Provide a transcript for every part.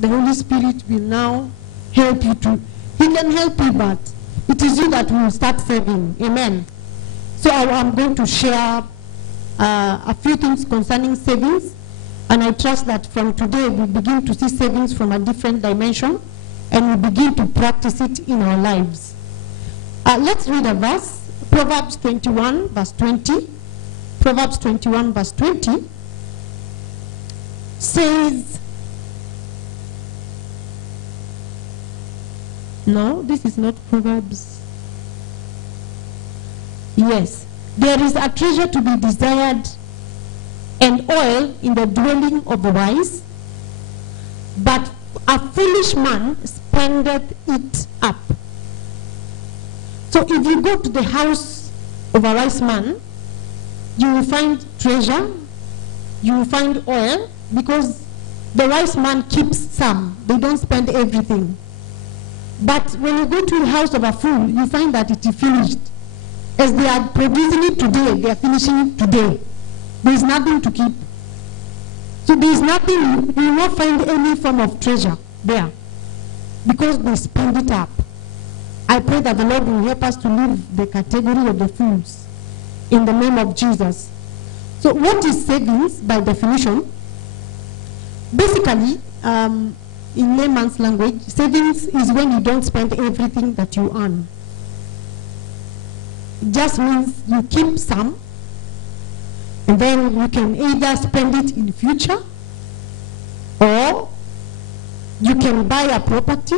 the Holy Spirit will now help you to. He can help you, but it is you that will start saving. Amen. So I'm going to share a few things concerning savings, and I trust that from today we begin to see savings from a different dimension, and we begin to practice it in our lives. Let's read a verse, Proverbs 21, verse 20. Proverbs 21, verse 20 says, no, this is not Proverbs. Yes. There is a treasure to be desired and oil in the dwelling of the wise, but a foolish man spendeth it up. So if you go to the house of a wise man, you will find treasure, you will find oil, because the wise man keeps some. They don't spend everything. But when you go to the house of a fool, you find that it is finished. As they are producing it today, they are finishing it today. There is nothing to keep. So there is nothing, you will not find any form of treasure there, because they spend it up. I pray that the Lord will help us to leave the category of the fools in the name of Jesus. So what is savings by definition? Basically, in layman's language, savings is when you don't spend everything that you earn. It just means you keep some, and then you can either spend it in the future, or you can buy a property,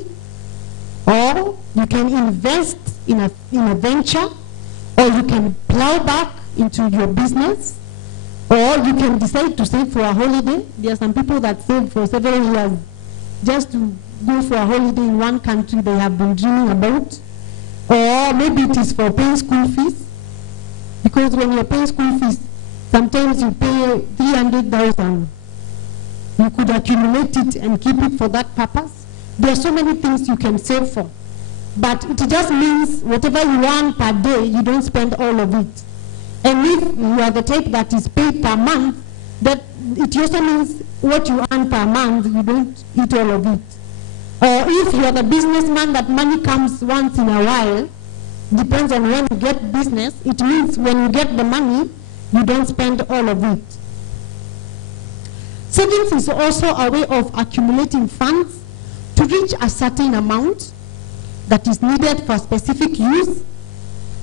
or you can invest in a venture, or you can plow back into your business, or you can decide to save for a holiday. There are some people that save for several years just to go for a holiday in one country they have been dreaming about. Or maybe it is for paying school fees, because when you're paying school fees, sometimes you pay 300,000. You could accumulate it and keep it for that purpose. There are so many things you can save for. But it just means whatever you earn per day, you don't spend all of it. And if you are the type that is paid per month, that it also means what you earn per month, you don't eat all of it. Or if you are the businessman that money comes once in a while, depends on when you get business, it means when you get the money, you don't spend all of it. Savings is also a way of accumulating funds to reach a certain amount that is needed for specific use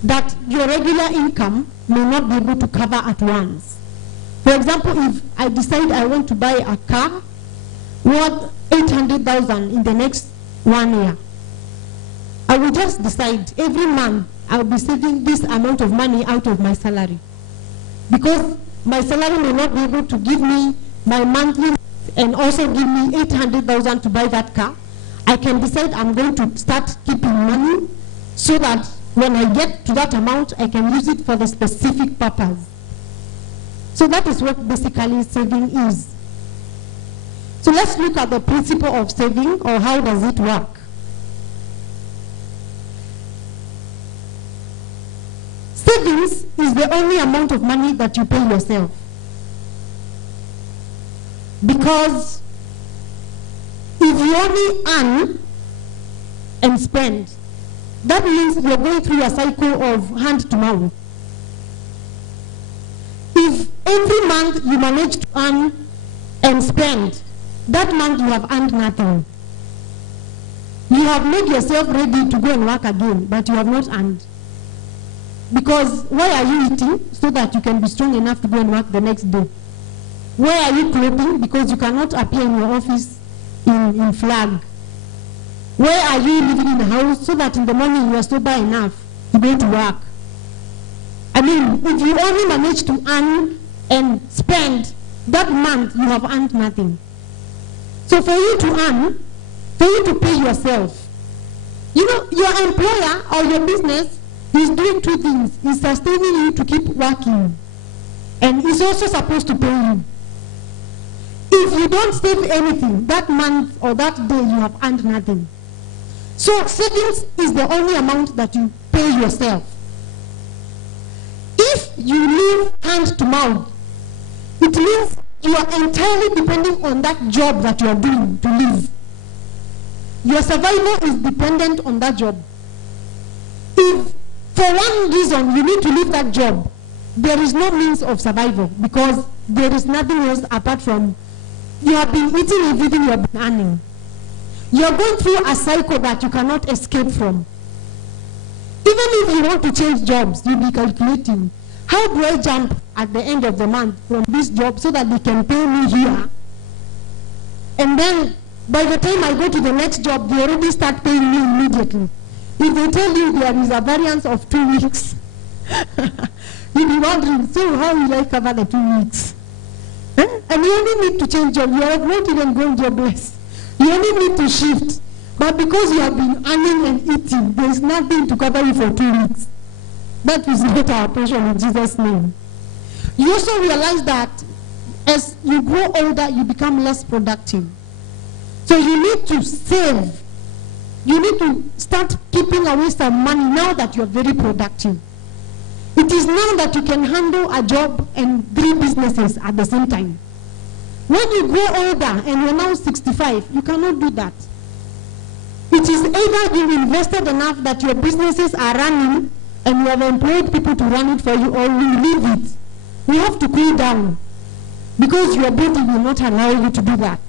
that your regular income may not be able to cover at once. For example, if I decide I want to buy a car worth 800,000 in the next 1 year, I will just decide every month I will be saving this amount of money out of my salary. Because my salary may not be able to give me my monthly and also give me 800,000 to buy that car. I can decide I'm going to start keeping money so that when I get to that amount, I can use it for the specific purpose. So that is what basically saving is. So let's look at the principle of saving, or how does it work. Savings is the only amount of money that you pay yourself. Because if you only earn and spend, that means you're going through a cycle of hand to mouth. If every month you manage to earn and spend, that month you have earned nothing. You have made yourself ready to go and work again, but you have not earned. Because why are you eating? So that you can be strong enough to go and work the next day. Why are you clothing? Because you cannot appear in your office in flag. Why are you living in a house? So that in the morning you are sober enough to go to work. I mean, if you only manage to earn and spend, that month you have earned nothing. So for you to earn, for you to pay yourself, you know, your employer or your business is doing two things. He's sustaining you to keep working, and he's also supposed to pay you. If you don't save anything, that month or that day you have earned nothing. So savings is the only amount that you pay yourself. If you live hand to mouth, it means you are entirely depending on that job that you are doing to live. Your survival is dependent on that job. If for one reason you need to leave that job, there is no means of survival, because there is nothing else apart from you have been eating everything you have been earning. You are going through a cycle that you cannot escape from. Even if you want to change jobs, you'll be calculating, how do I jump at the end of the month from this job so that they can pay me here? And then by the time I go to the next job, they already start paying me immediately. If they tell you there is a variance of 2 weeks, you'll be wondering, so how will I cover the 2 weeks? And you only need to change job. You are not even going jobless. You only need to shift. But because you have been earning and eating, there is nothing to cover you for 2 weeks. That is not our portion in Jesus' name. You also realize that as you grow older, you become less productive. So you need to save. You need to start keeping away some money now that you are very productive. It is now that you can handle a job and 3 businesses at the same time. When you grow older and you're now 65, you cannot do that. It is either you've invested enough that your businesses are running and you have employed people to run it for you, or you leave it. You have to cool down because your body will not allow you to do that.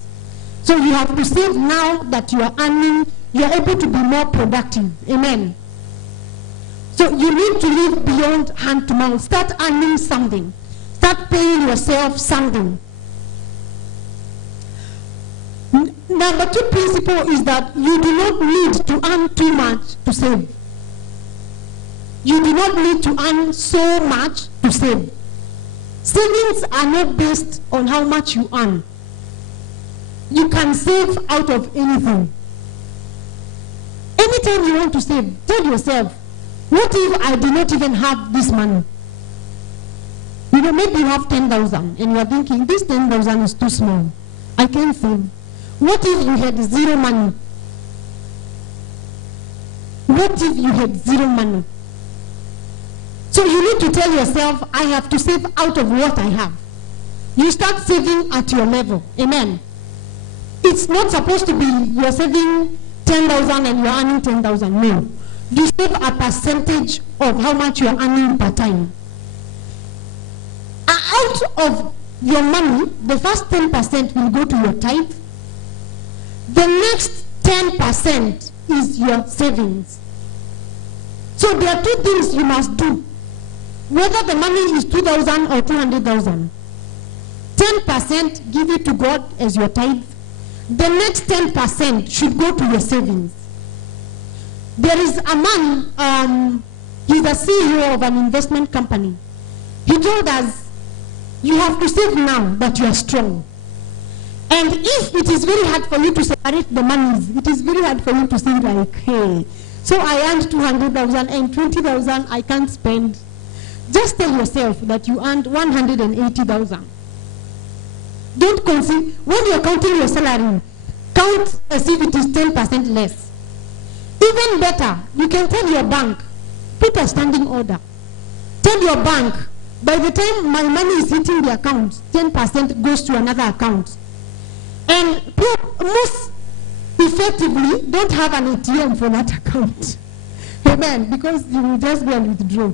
So you have to save now that you are earning, you are able to be more productive. Amen. So you need to live beyond hand to mouth. Start earning something. Start paying yourself something. Number 2 principle is that you do not need to earn too much to save. You do not need to earn so much to save. Savings are not based on how much you earn. You can save out of anything. Anytime you want to save, tell yourself, what if I do not even have this money? You know, maybe you have 10,000 and you are thinking, this 10,000 is too small. I can't save. What if you had 0 money? What if you had 0 money? So you need to tell yourself, I have to save out of what I have. You start saving at your level. Amen. It's not supposed to be you're saving 10,000 and you're earning 10,000. No. You save a percentage of how much you're earning per time. Out of your money, the first 10% will go to your tithe. The next 10% is your savings. So there are 2 things you must do. Whether the money is 2,000 or 200,000. 10% give it to God as your tithe. The next 10% should go to your savings. There is a man, he's the CEO of an investment company. He told us, you have to save now that you are strong. And if it is very hard for you to separate the monies, it is very hard for you to say like, hey, so I earned 200,000 and 20,000 I can't spend. Just tell yourself that you earned 180,000. Don't consider, when you're counting your salary, count as if it is 10% less. Even better, you can tell your bank, put a standing order. Tell your bank, by the time my money is hitting the account, 10% goes to another account. And most effectively, don't have an ATM for that account. Amen. Because you will just go and withdraw.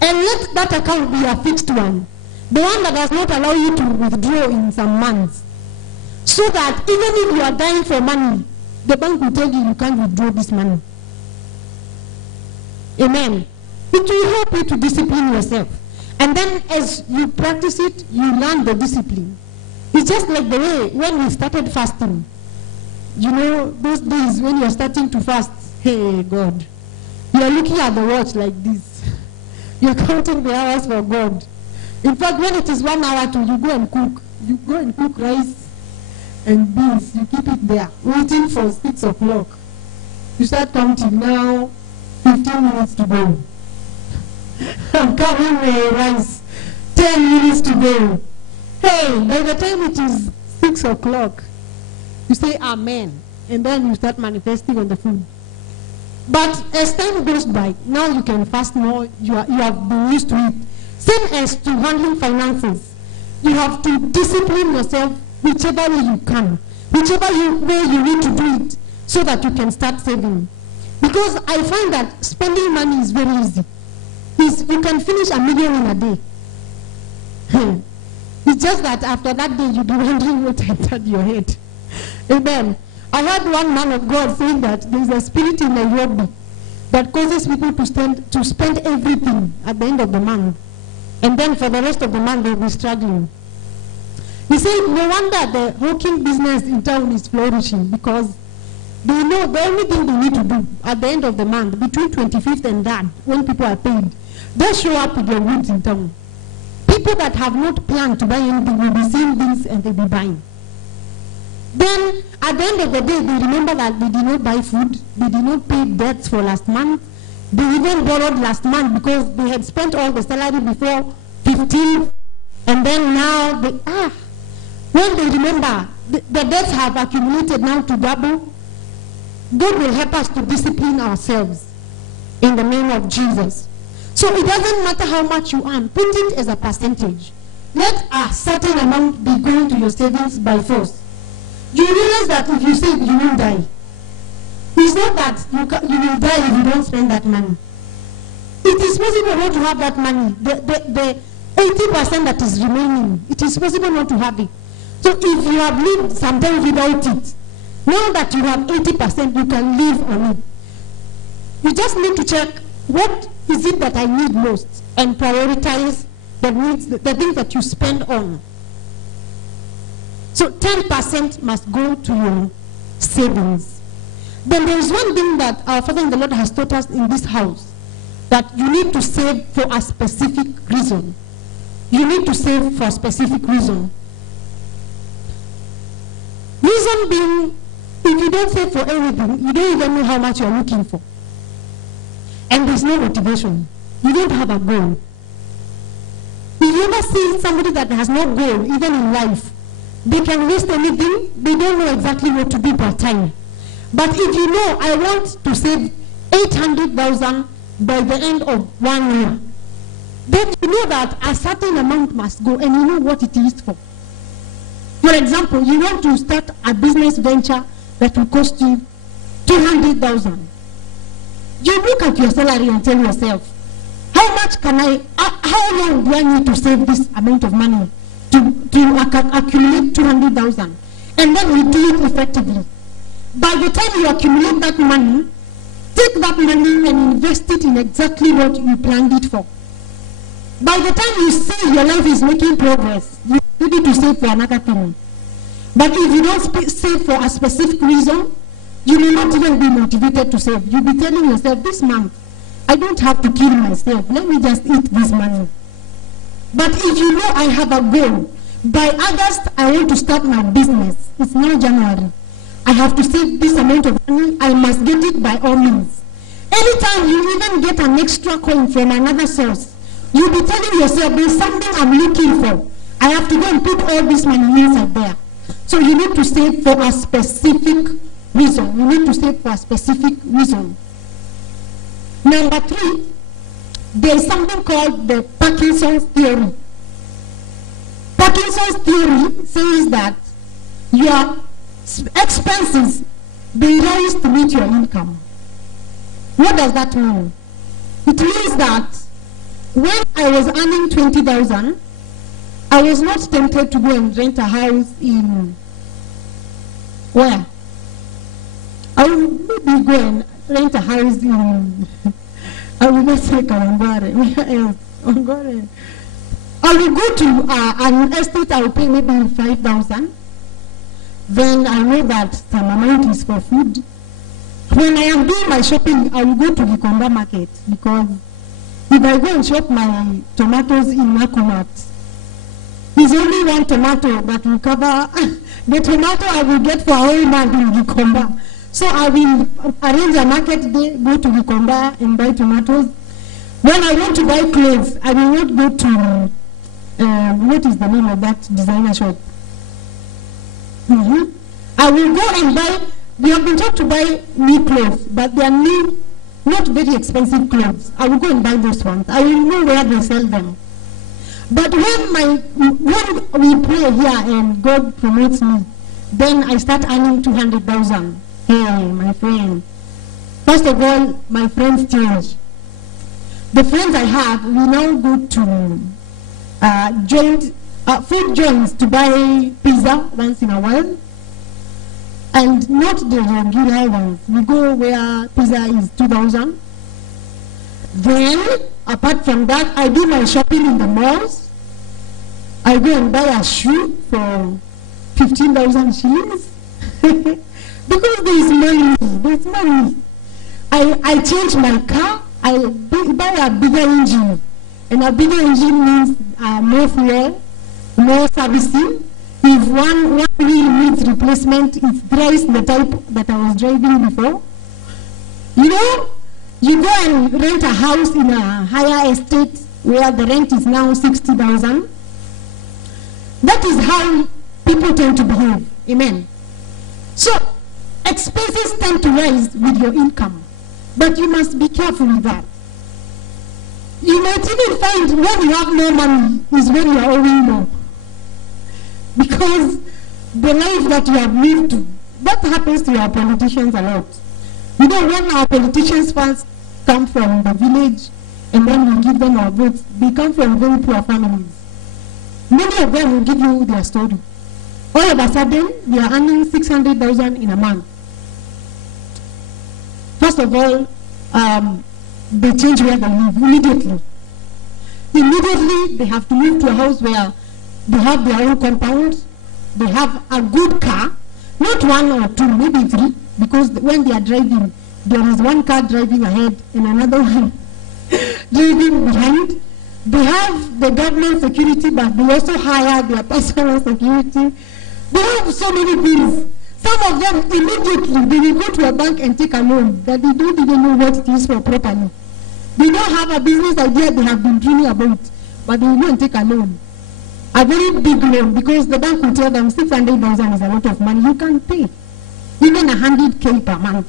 And let that account be a fixed one. The one that does not allow you to withdraw in some months. So that even if you are dying for money, the bank will tell you can't withdraw this money. Amen. It will help you to discipline yourself. And then as you practice it, you learn the discipline. It's just like the way when we started fasting. You know, those days when you're starting to fast, hey God, you're looking at the watch like this. You're counting the hours for God. In fact, when it is 1 hour to, you go and cook. You go and cook rice and beans. You keep it there, waiting for 6 o'clock. You start counting now, 15 minutes to go. I'm carrying my rice, 10 minutes to go. Hey, by the time it is 6 o'clock, you say amen, and then you start manifesting on the food. But as time goes by, now you can fast more, you have been used to it. Same as to handling finances. you have to discipline yourself whichever way you can, whichever way you need to do it, so that you can start saving. Because I find that spending money is very easy. You can finish $1 million in a day. It's just that after that day, you'll be wondering what entered your head. Amen. I heard one man of God saying that there's a spirit in Nairobi that causes people to spend everything at the end of the month. And then for the rest of the month, they'll be struggling. He said, no wonder the hawking business in town is flourishing, because they know the only thing they need to do at the end of the month, between 25th and that, when people are paid, they show up with their goods in town. People that have not planned to buy anything will be seeing things and they'll be buying. Then, at the end of the day, they remember that they did not buy food, they did not pay debts for last month, they even borrowed last month because they had spent all the salary before 15th, and then now when they remember the debts have accumulated now to double. God will help us to discipline ourselves in the name of Jesus. So it doesn't matter how much you earn, put it as a percentage. Let a certain amount be going to your savings by force. You realize that if you save, you will die. It's not that you will die if you don't spend that money. It is possible not to have that money. The 80% that is remaining, it is possible not to have it. So if you have lived sometimes without it, now that you have 80%, you can live on it. You just need to check, what is it that I need most, and prioritize the things that you spend on. So 10% must go to your savings. Then there is one thing that our Father in the Lord has taught us in this house, that you need to save for a specific reason. You need to save for a specific reason. Reason being, if you don't save for anything, you don't even know how much you're looking for. And there's no motivation. You don't have a goal. If you ever see somebody that has no goal, even in life, they can waste anything, they don't know exactly what to do per time. But if you know, I want to save 800,000 by the end of 1 year, then you know that a certain amount must go, and you know what it is for. For example, you want to start a business venture that will cost you 200,000. You look at your salary and tell yourself, how much how long do I need to save this amount of money to accumulate 200,000? And then you do it effectively. By the time you accumulate that money, take that money and invest it in exactly what you planned it for. By the time you see your life is making progress, you need to save for another thing. But if you don't save for a specific reason, you will not even be motivated to save. You'll be telling yourself, this month, I don't have to kill myself. Let me just eat this money. But if you know I have a goal, by August, I want to start my business. It's now January. I have to save this amount of money. I must get it by all means. Anytime you even get an extra coin from another source, you'll be telling yourself, there's something I'm looking for. I have to go and put all this money inside there. So you need to save for a specific reason. You need to save for a specific reason. Number 3, there is something called the Parkinson's theory. Parkinson's theory says that your expenses, they rise to meet your income. What does that mean? It means that when I was earning 20,000, I was not tempted to go and rent a house in where? I will maybe go and rent a house in, I will not say Kawangware, where else? Kawangware. I will go to an estate, I will pay maybe 5,000. Then I know that some amount is for food. When I am doing my shopping, I will go to the Gikomba market, because if I go and shop my tomatoes in Nakumat, there's only one tomato that will cover the tomato I will get for a whole month in Gikomba. So I will arrange a market day, go to Gikomba and buy tomatoes. When I want to buy clothes, I will not go to, what is the name of that designer shop? I will go and buy, we have been taught to buy new clothes, but they are new, not very expensive clothes. I will go and buy those ones. I will know where they sell them. But when we pray here and God promotes me, then I start earning 200,000. Hey, my friend. First of all, my friends change. The friends I have, we now go to food joints to buy pizza once in a while. And not the regular ones. We go where pizza is 2,000. Then, apart from that, I do my shopping in the malls. I go and buy a shoe for 15,000 shillings. Because there is money. There's money. I change my car. I buy a bigger engine. And a bigger engine means more fuel, more servicing. If one wheel needs replacement, it's thrice the type that I was driving before. You know, you go and rent a house in a higher estate where the rent is now 60,000. That is how people tend to behave. Amen. So, expenses tend to rise with your income. But you must be careful with that. You might even find when you have no money is when you are owing more. Because the life that you have lived to, that happens to our politicians a lot. You know, when our politicians first come from the village and then we give them our votes, they come from very poor families. Many of them will give you their story. All of a sudden, they are earning 600,000 in a month. First of all, they change where they live immediately. Immediately, they have to move to a house where they have their own compound. They have a good car, not one or two, maybe three, because when they are driving, there is one car driving ahead and another one driving behind. They have the government security, but they also hire their personal security. They have so many things. Some of them immediately, they will go to a bank and take a loan that they don't even know what it is for properly. They don't have a business idea they have been dreaming about, but they will go and take a loan. A very big loan, because the bank will tell them 600,000 is a lot of money. You can pay even 100K per month.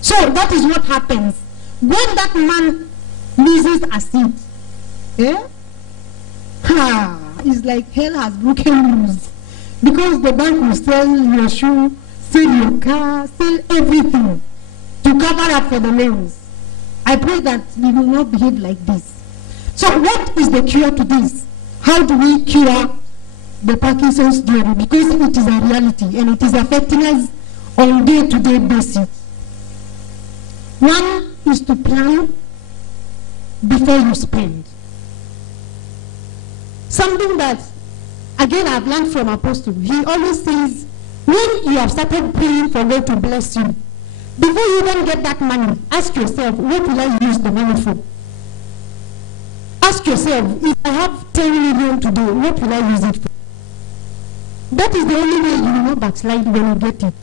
So that is what happens when that man loses a seat. It's like hell has broken loose, because the bank will sell your shoe, sell your car, sell everything to cover up for the loans. I pray that we will not behave like this. So what is the cure to this? How do we cure the Parkinson's theory? Because it is a reality and it is affecting us on day-to-day basis. One is to plan before you spend. Something that, again, I've learned from Apostle. He always says, when you have started praying for God to bless you, before you even get that money, ask yourself, what will I use the money for? Ask yourself, if I have 10 million today, what will I use it for? That is the only way you will not backslide when you get it.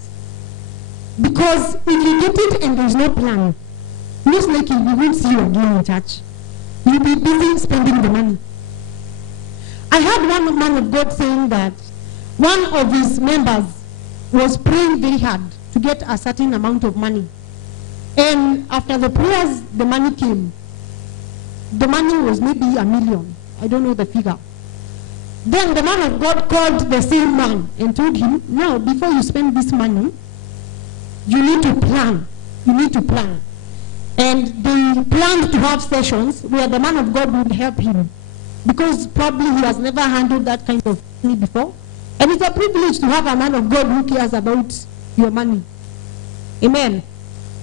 Because if you get it and there is no plan, most likely you won't see you again in church. You'll be busy spending the money. I heard one man of God saying that one of his members was praying very hard to get a certain amount of money. And after the prayers, the money came. The money was maybe $1 million. I don't know the figure. Then the man of God called the same man and told him, now, before you spend this money, you need to plan. You need to plan. And they planned to have sessions where the man of God would help him, because probably he has never handled that kind of money before. And it's a privilege to have a man of God who cares about your money. Amen.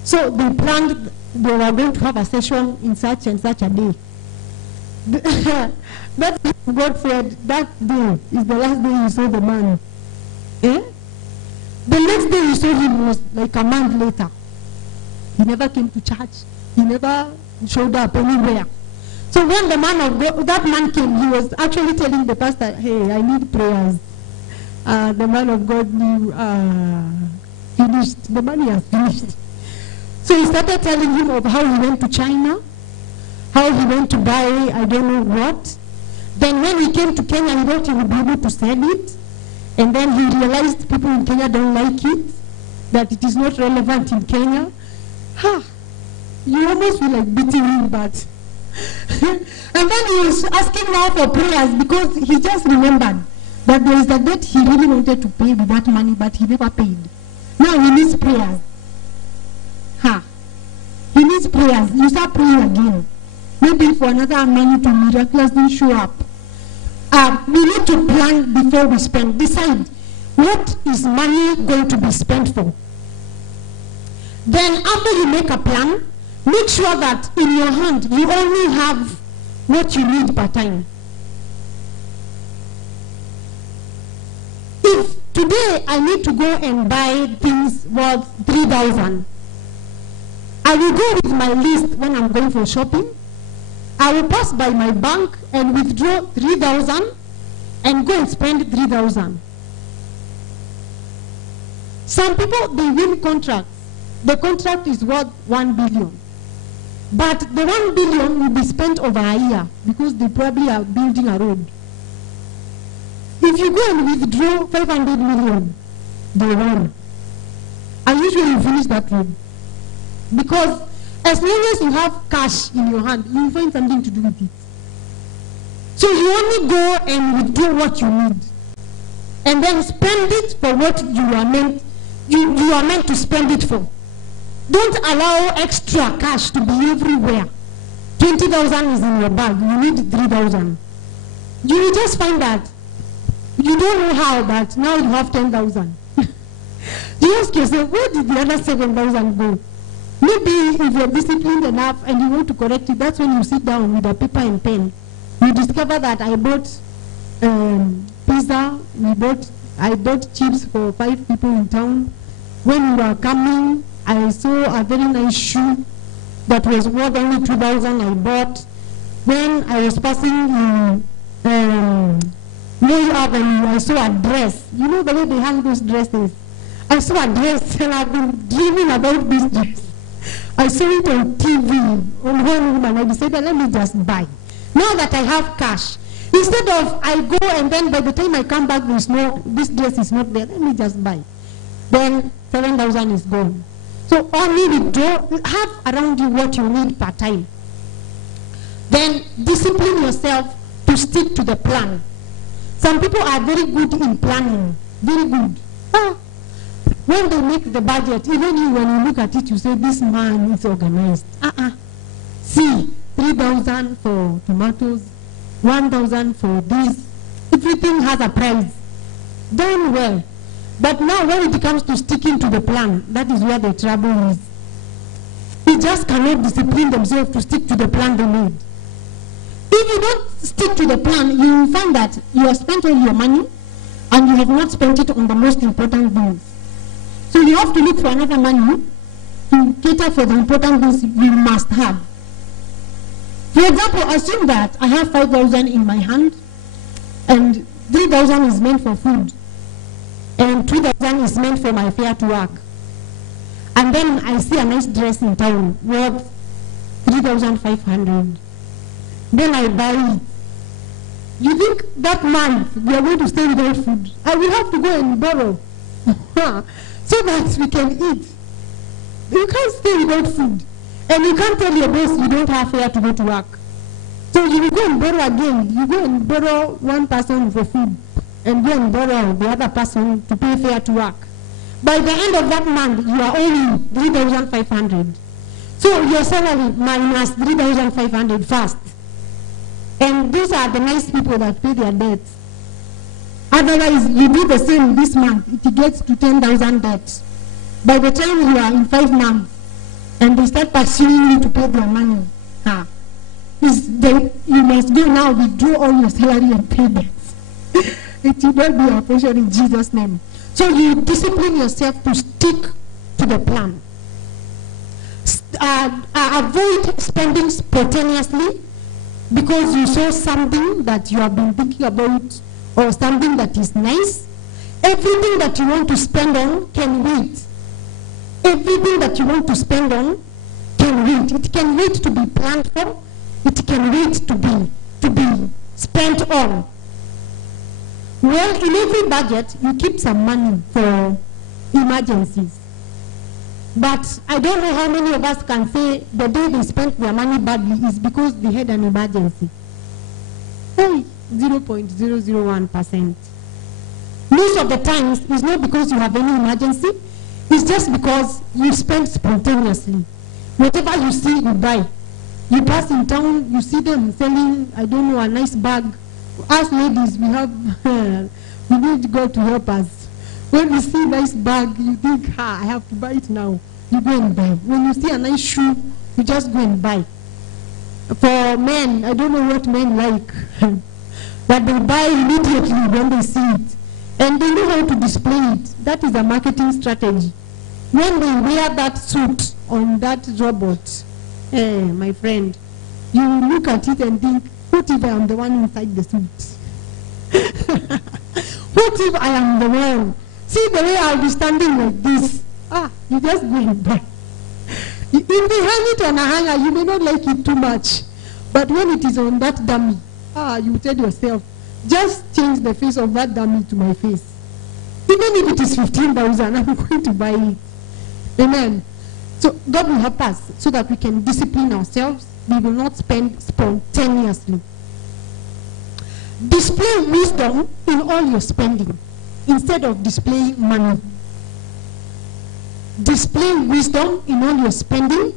So they planned, they were going to have a session in such and such a day. That God said, that day is the last day you saw the man. The next day you saw him was like a month later. He never came to church. He never showed up anywhere. So when the man of God, that man came, he was actually telling the pastor, hey, I need prayers. The man of God knew, finished. The money has finished. So he started telling him of how he went to China, how he went to buy I don't know what. Then when he came to Kenya, he thought he would be able to sell it. And then he realized people in Kenya don't like it, that it is not relevant in Kenya. You almost feel like beating him, but And then he was asking now for prayers because he just remembered that there is a debt he really wanted to pay with that money, but he never paid. Now he needs prayers. He needs prayers. You start praying again. Maybe for another money to miraculously show up. We need to plan before we spend. Decide what is money going to be spent for. Then after you make a plan, make sure that in your hand you only have what you need per time. If today I need to go and buy things worth 3,000, I will go with my list when I'm going for shopping. I will pass by my bank and withdraw 3,000 and go and spend 3,000. Some people, they win contracts. The contract is worth 1 billion. But the 1 billion will be spent over a year because they probably are building a road. If you go and withdraw 500 million, they won. And usually you finish that road. Because as long as you have cash in your hand, you will find something to do with it. So you only go and withdraw what you need. And then spend it for what you are meant to spend it for. Don't allow extra cash to be everywhere. 20,000 is in your bag. You need 3,000. You will just find that you don't know how, but now you have 10,000. You ask yourself, where did the other 7,000 go? Maybe if you're disciplined enough and you want to correct it, that's when you sit down with a paper and pen. You discover that I bought pizza, I bought chips for 5 people in town. When we were coming, I saw a very nice shoe that was worth only 2,000 I bought. When I was passing New Avenue, I saw a dress. You know the way they hang those dresses? I saw a dress and I've been dreaming about this dress. I saw it on TV on one woman. I decided, let me just buy. Now that I have cash, instead of I go and then by the time I come back, this dress is not there, let me just buy. Then 7,000 is gone. So only withdraw, have around you what you need per time. Then discipline yourself to stick to the plan. Some people are very good in planning, very good. When they make the budget, even you, when you look at it, you say, this man is organized. See, 3,000 for tomatoes, 1,000 for this. Everything has a price. Done well. But now when it comes to sticking to the plan, that is where the trouble is. They just cannot discipline themselves to stick to the plan they made. If you don't stick to the plan, you will find that you have spent all your money and you have not spent it on the most important things. So you have to look for another money to cater for the important things you must have. For example, assume that I have 5,000 in my hand and 3,000 is meant for food and 2,000 is meant for my fare to work. And then I see a nice dress in town worth 3,500. Then I buy it. You think that month we are going to stay without food? I will have to go and borrow so that we can eat. You can't stay without food. And you can't tell your boss you don't have fare to go to work. So you will go and borrow again. You go and borrow one person for food and go and borrow the other person to pay fare to work. By the end of that month, you are owing 3,500. So your salary minus 3,500 first. And those are the nice people that pay their debts. Otherwise, you do the same this month, it gets to 10,000 debts. By the time you are in 5 months, and they start pursuing you to pay their money, you must go now, withdraw all your salary and pay debts. It will not be a portion in Jesus' name. So you discipline yourself to stick to the plan. Avoid spending spontaneously because you saw something that you have been thinking about or something that is nice. Everything that you want to spend on can wait. Everything that you want to spend on can wait. It can wait to be planned for. It can wait to be spent on. Well, in every budget, you keep some money for emergencies. But I don't know how many of us can say the day they spent their money badly is because they had an emergency. Hey, 0.001%. Most of the times, it's not because you have any emergency. It's just because you spend spontaneously. Whatever you see, you buy. You pass in town, you see them selling, I don't know, a nice bag. Us ladies, we have, we need God to help us. When you see a nice bag, you think, I have to buy it now. You go and buy. When you see a nice shoe, you just go and buy. For men, I don't know what men like, but they buy immediately when they see it. And they know how to display it. That is a marketing strategy. When they wear that suit on that robot, my friend, you look at it and think, what if I am the one inside the suit? What if I am the one? See the way I'll be standing like this. You just go and buy. If they hang it on a hanger, you may not like it too much. But when it is on that dummy, you tell yourself, just change the face of that dummy to my face. Even if it is 15,000, I'm going to buy it. Amen. So God will help us so that we can discipline ourselves. We will not spend spontaneously. Display wisdom in all your spending instead of displaying money. Display wisdom in all your spending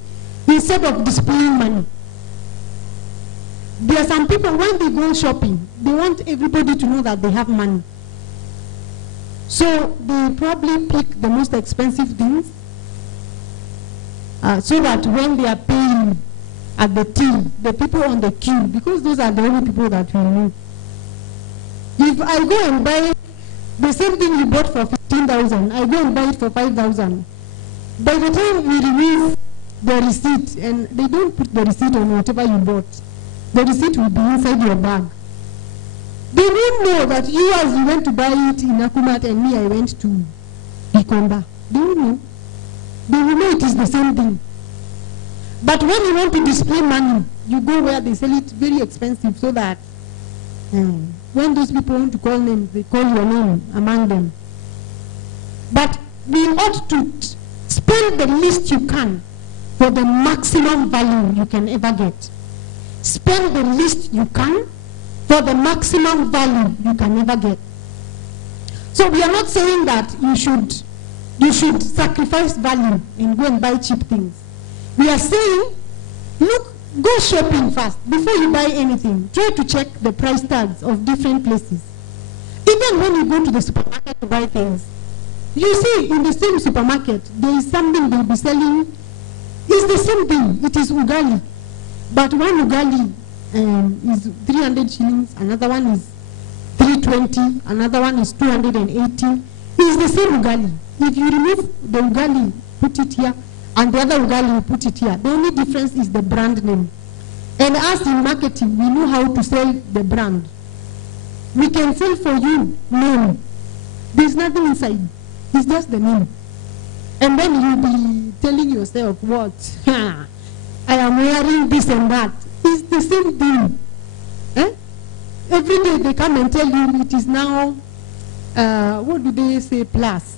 instead of displaying money. There are some people, when they go shopping, they want everybody to know that they have money. So they probably pick the most expensive things so that when they are paying at the till, the people on the queue, because those are the only people that we know. If I go and buy the same thing you bought for 15,000, I go and buy it for 5,000. By the time we remove the receipt, and they don't put the receipt on whatever you bought, the receipt will be inside your bag. They won't know that you, as you went to buy it in Akumat, and me, I went to Ikomba. They won't know. They will know it is the same thing. But when you want to display money, you go where they sell it very expensive so that when those people want to call names, they call your name among them. But we ought to spend the least you can for the maximum value you can ever get. Spend the least you can for the maximum value you can ever get. So we are not saying that you should sacrifice value and go and buy cheap things. We are saying, look, go shopping first before you buy anything. Try to check the price tags of different places. Even when you go to the supermarket to buy things, you see in the same supermarket, there is something they'll be selling. It's the same thing. It is ugali. But one ugali is 300 shillings, another one is 320, another one is 280. It's the same ugali. If you remove the ugali, put it here, and the other ugali, you put it here. The only difference is the brand name. And us in marketing, we know how to sell the brand. We can sell for you name. There's nothing inside. It's just the name. And then you'll be telling yourself, what? I am wearing this and that. It's the same thing. Every day they come and tell you it is now, what do they say, plus.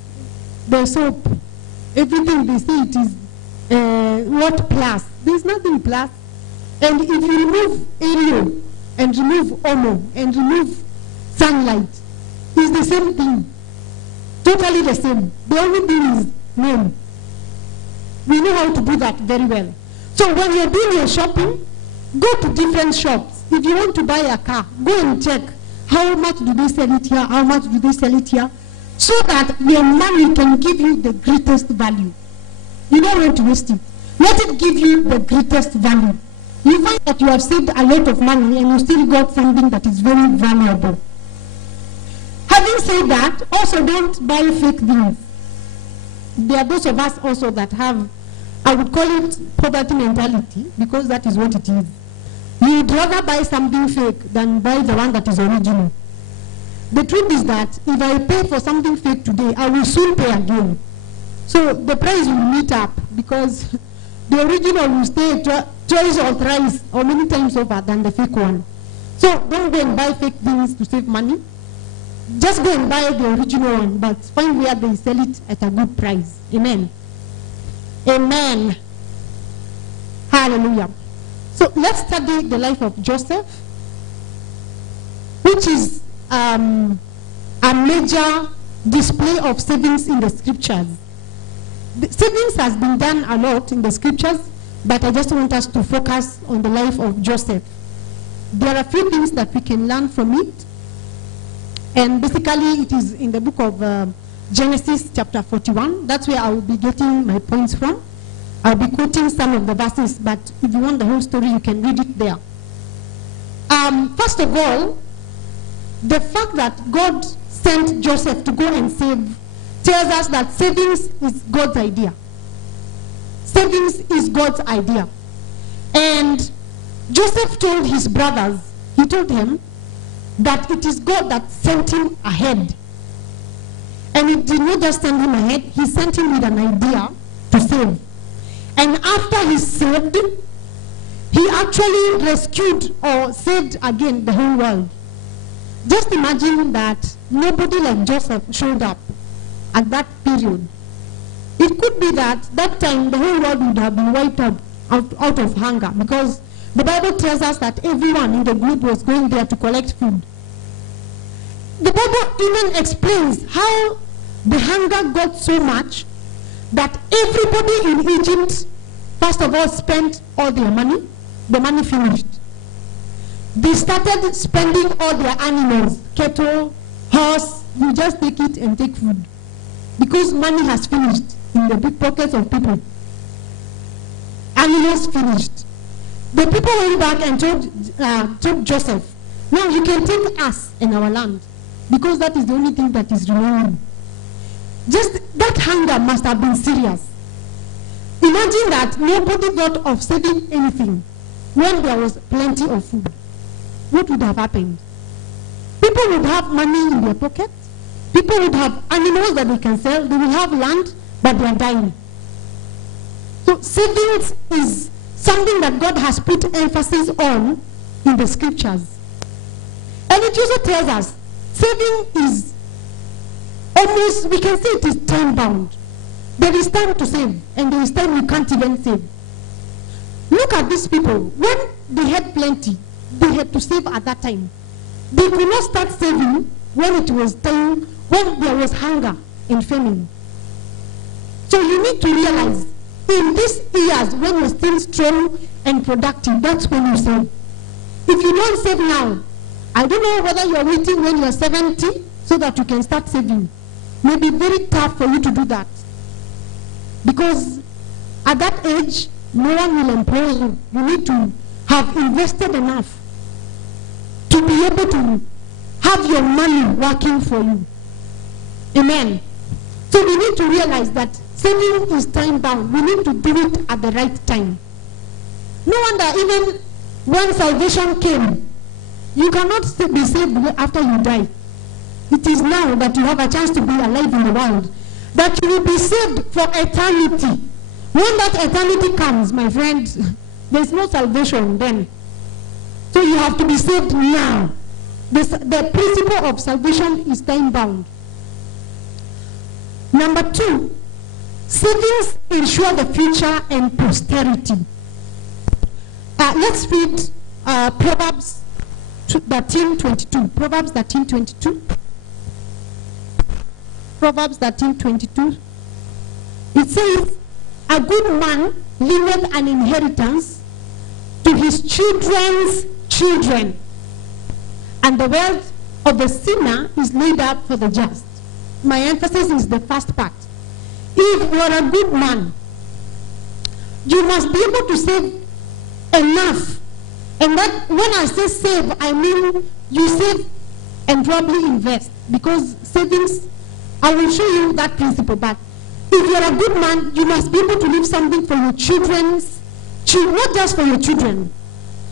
The soap. Everything they say it is, what plus? There's nothing plus. And if you remove Ariel, and remove Omo, and remove Sunlight, it's the same thing. Totally the same. The only thing is name. We know how to do that very well. So when you're doing your shopping, go to different shops. If you want to buy a car, go and check how much do they sell it here, how much do they sell it here, so that your money can give you the greatest value. You don't want to waste it. Let it give you the greatest value. You find that you have saved a lot of money and you still got something that is very valuable. Having said that, also don't buy fake things. There are those of us also that have, I would call it poverty mentality, because that is what it is. You'd rather buy something fake than buy the one that is original. The truth is that if I pay for something fake today, I will soon pay again. So the price will meet up, because the original will stay twice or thrice or many times over than the fake one. So don't go and buy fake things to save money. Just go and buy the original one, but find where they sell it at a good price. Amen. Amen. Hallelujah. So let's study the life of Joseph, which is a major display of savings in the scriptures. The savings has been done a lot in the scriptures, but I just want us to focus on the life of Joseph. There are a few things that we can learn from it, and basically it is in the book of Genesis chapter 41. That's where I will be getting my points from. I'll be quoting some of the verses, but if you want the whole story, you can read it there. First of all, the fact that God sent Joseph to go and save tells us that savings is God's idea. Savings is God's idea. And Joseph told his brothers, he told them that it is God that sent him ahead. And he did not just send him ahead, he sent him with an idea to save. And after he saved, he actually rescued or saved again the whole world. Just imagine that nobody like Joseph showed up at that period. It could be that time the whole world would have been wiped out of hunger, because the Bible tells us that everyone in the group was going there to collect food. The Bible even explains how the hunger got so much that everybody in Egypt, first of all, spent all their money. The money finished. They started spending all their animals, cattle, horse. You just take it and take food, because money has finished in the big pockets of people. Animals finished. The people went back and told Joseph, now you can take us and our land, because that is the only thing that is remaining. Just that hunger must have been serious. Imagine that nobody thought of saving anything when there was plenty of food. What would have happened? People would have money in their pocket. People would have animals that they can sell. They will have land, but they are dying. So savings is something that God has put emphasis on in the scriptures. And it also tells us saving is almost, we can say it is time bound. There is time to save, and there is time you can't even save. Look at these people. When they had plenty, they had to save at that time. They could not start saving when it was time, when there was hunger and famine. So you need to realize, in these years when you're still strong and productive, that's when you save. If you don't save now, I don't know whether you're waiting when you're 70 so that you can start saving. It may be very tough for you to do that, because at that age, no one will employ you. You need to have invested enough to be able to have your money working for you. Amen. So we need to realize that saving is time bound. We need to do it at the right time. No wonder even when salvation came, you cannot be saved after you die. It is now that you have a chance to be alive in the world, that you will be saved for eternity. When that eternity comes, my friends, there's no salvation then. So you have to be saved now. The principle of salvation is time bound. Number 2, savings ensure the future and posterity. Let's read Proverbs 13:22. Proverbs 13:22. Proverbs 13:22. It says, a good man leaveth an inheritance to his children's children, and the wealth of the sinner is laid up for the just. My emphasis is the first part. If you are a good man, you must be able to save enough. And that, when I say save, I mean you save and probably invest, because savings, I will show you that principle. But if you are a good man, you must be able to leave something for your children's children, not just for your children.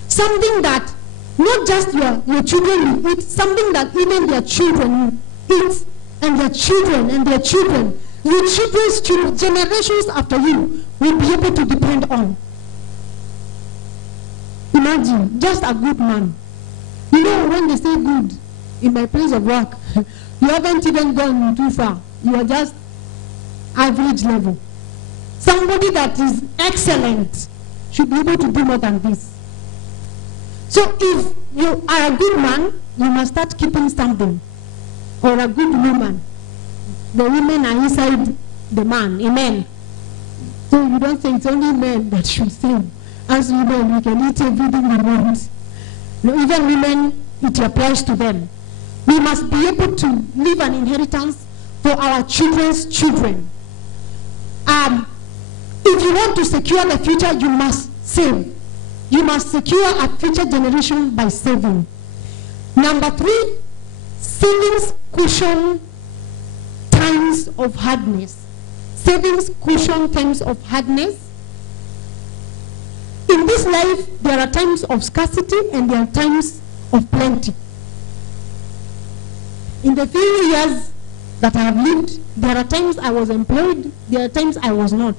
Something that not just your children will eat, something that even their children will eat, and their children and their children, your children's children, generations after you will be able to depend on. Imagine, just a good man. You know, when they say good, in my place of work, you haven't even gone too far. You are just average level. Somebody that is excellent should be able to do more than this. So if you are a good man, you must start keeping something. Or a good woman. The women are inside the man. Amen. So you don't say it's only men that should save. As women, we can eat everything we want. No, even women, it applies to them. We must be able to leave an inheritance for our children's children. If you want to secure the future, you must save. You must secure a future generation by saving. Number 3, savings cushion times of hardness. Savings cushion times of hardness. In this life, there are times of scarcity and there are times of plenty. In the few years that I have lived, there are times I was employed, there are times I was not.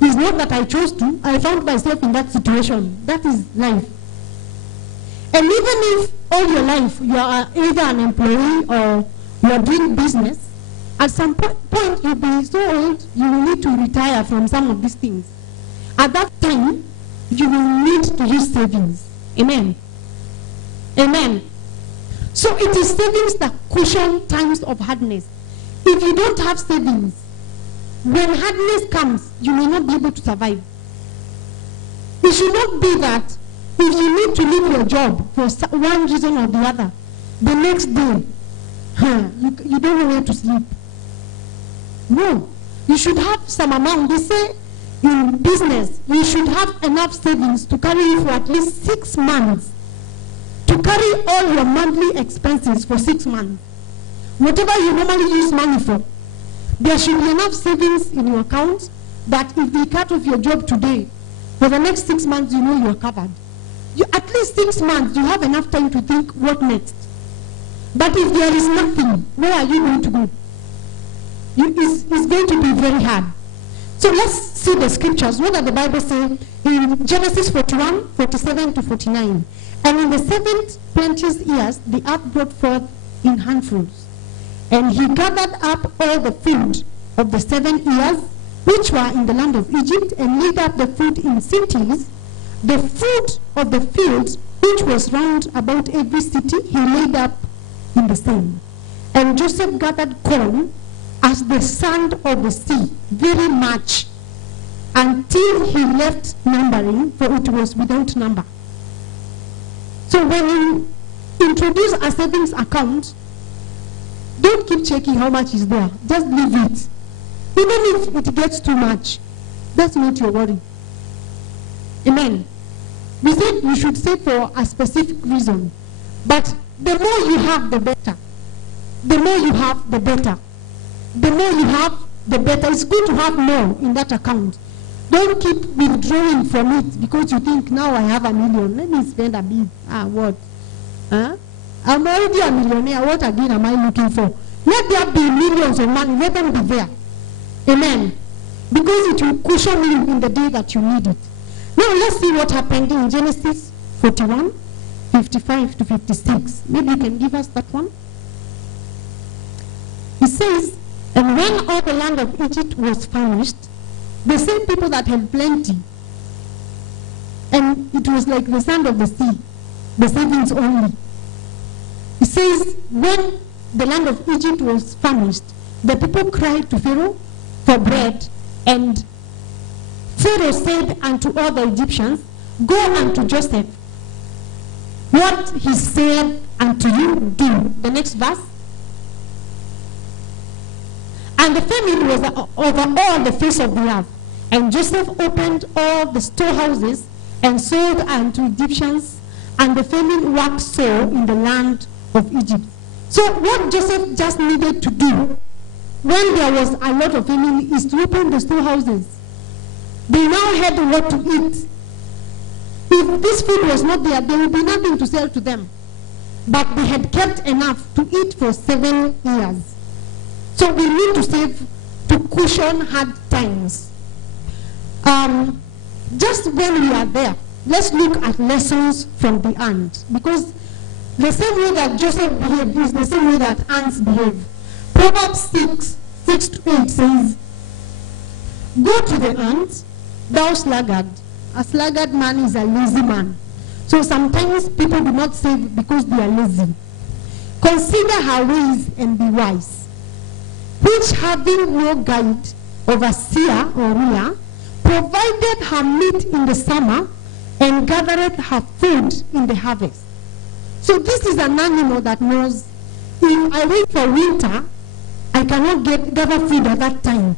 It's not that I chose to, I found myself in that situation. That is life. And even if all your life you are either an employee or you are doing business, at some point you'll be so old, you will need to retire from some of these things. At that time, you will need to use savings. Amen. Amen. So it is savings that cushion times of hardness. If you don't have savings, when hardness comes, you may not be able to survive. It should not be that if you need to leave your job for one reason or the other, the next day, you don't know where to sleep. No. You should have some amount. They say in business, you should have enough savings to carry you for at least 6 months. To carry all your monthly expenses for 6 months. Whatever you normally use money for, there should be enough savings in your account that if they cut off your job today, for the next 6 months, you know you are covered. At least 6 months, you have enough time to think what next. But if there is nothing, where are you going to go? It's going to be very hard. So let's see the scriptures. What does the Bible say in Genesis 41, 47 to 49? And in the 7th plenteous years, the earth brought forth in handfuls. And he gathered up all the food of the 7 years, which were in the land of Egypt, and laid up the food in cities. The food of the fields, which was round about every city, he laid up in the same. And Joseph gathered corn as the sand of the sea, very much, until he left numbering, for it was without number. So when you introduce a savings account, don't keep checking how much is there. Just leave it. Even if it gets too much, that's not your worry. Amen. We said you should save for a specific reason. But the more you have, the better. The more you have, the better. The more you have, the better. It's good to have more in that account. Don't keep withdrawing from it because you think, now I have $1 million. Let me spend a bit. What? Huh? I'm already a millionaire. What again am I looking for? Let there be millions of money. Let them be there. Amen. Because it will cushion you in the day that you need it. Now let's see what happened in Genesis 41, 55 to 56. Maybe you can give us that one. It says, and when all the land of Egypt was famished, the same people that had plenty, and it was like the sand of the sea, the savings only. It says, when the land of Egypt was famished, the people cried to Pharaoh for bread, and Pharaoh said unto all the Egyptians, go unto Joseph. What he said unto you, do. The next verse. And the famine was over all the face of the earth. And Joseph opened all the storehouses and sold unto Egyptians, and the famine waxed so in the land of Egypt. So what Joseph just needed to do when there was a lot of famine is to open the storehouses. They now had what to eat. If this food was not there, there would be nothing to sell to them. But they had kept enough to eat for 7 years. So we need to save to cushion hard times. Just when we are there, let's look at lessons from the ant. Because the same way that Joseph behaved is the same way that ants behave. Proverbs 6, 6 to 8 says, "Go to the ant, thou sluggard." A sluggard man is a lazy man. So sometimes people do not save because they are lazy. "Consider her ways and be wise, which having no guide, overseer or ruler, provided her meat in the summer and gathered her food in the harvest." So this is an animal that knows, if I wait for winter, I cannot gather food at that time.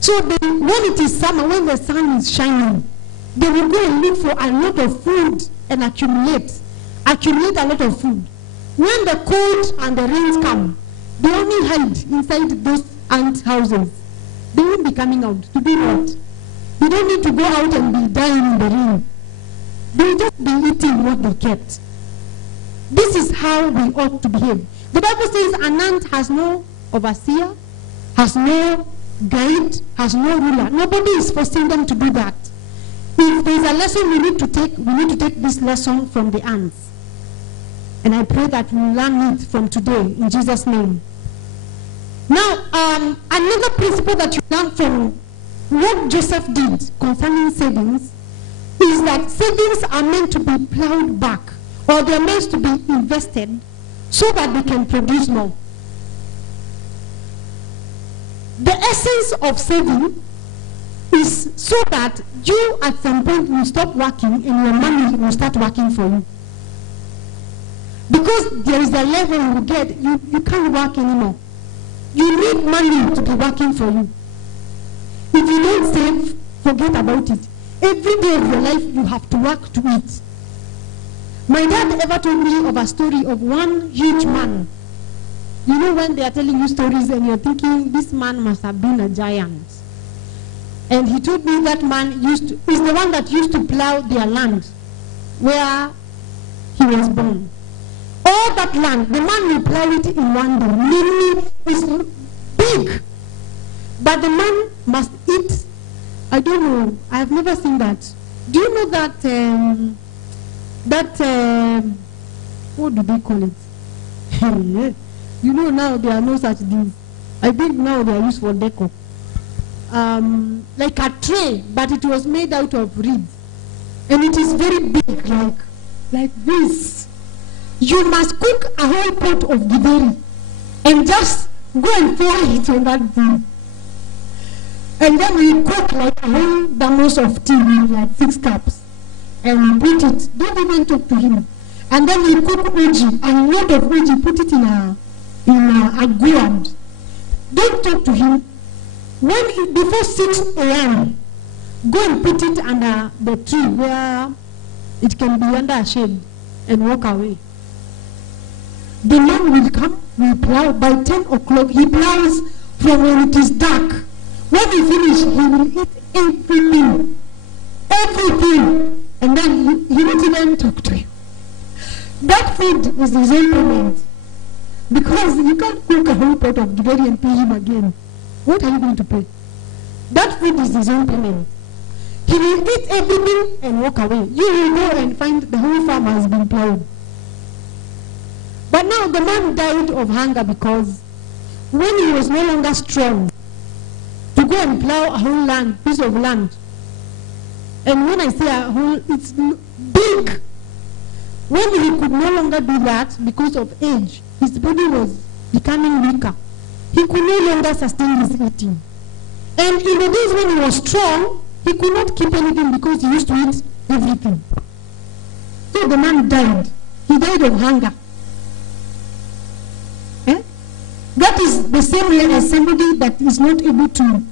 So when it is summer, when the sun is shining, they will go and look for a lot of food and accumulate a lot of food. When the cold and the rains come, they only hide inside those ant houses. They won't be coming out to do what? They don't need to go out and be dying in the rain. They will just be eating what they kept. This is how we ought to behave. The Bible says an ant has no overseer, has no guide, has no ruler. Nobody is forcing them to do that. If there is a lesson we need to take this lesson from the ants. And I pray that we will learn it from today in Jesus' name. Now, another principle that you learn from what Joseph did concerning savings is that savings are meant to be plowed back, or they're meant to be invested so that they can produce more. The essence of saving is so that you at some point will stop working and your money will start working for you. Because there is a level you get, you can't work anymore. You need money to be working for you. If you don't save, forget about it. Every day of your life, you have to work to eat. My dad ever told me of a story of one huge man. You know when they are telling you stories and you're thinking, this man must have been a giant. And he told me that man is the one that used to plow their land where he was born. All that land, the man will plow it in one day. Meaning it's big. But the man must eat. I don't know. I have never seen that. Do you know that, what do they call it? You know now there are no such things. I think now they are used for decor. Like a tray, but it was made out of reeds. And it is very big, like this. You must cook a whole pot of githeri and just go and pour it on that thing. And then we cook like a whole thermos of tea, like 6 cups. And we put it, don't even talk to him. And then we cook uji, and a lot of uji, put it in a gourd. Don't talk to him. Before 6 a.m., go and put it under the tree where it can be under a shade and walk away. The man will come, will plow. By 10 o'clock, he plows from when it is dark. When he finishes, he will eat everything. Everything. And then he won't even talk to you. That food is his own payment. Because you can't cook a whole pot of githeri and pay him again. What are you going to pay? That food is his own payment. He will eat everything and walk away. You will go and find the whole farm has been plowed. But now the man died of hunger because when he was no longer strong to go and plow a whole piece of land. And when I say a whole, it's big. When he could no longer do that because of age, his body was becoming weaker. He could no longer sustain his eating. And in the days when he was strong, he could not keep anything because he used to eat everything. So the man died. He died of hunger. That is the same way as somebody that is not able to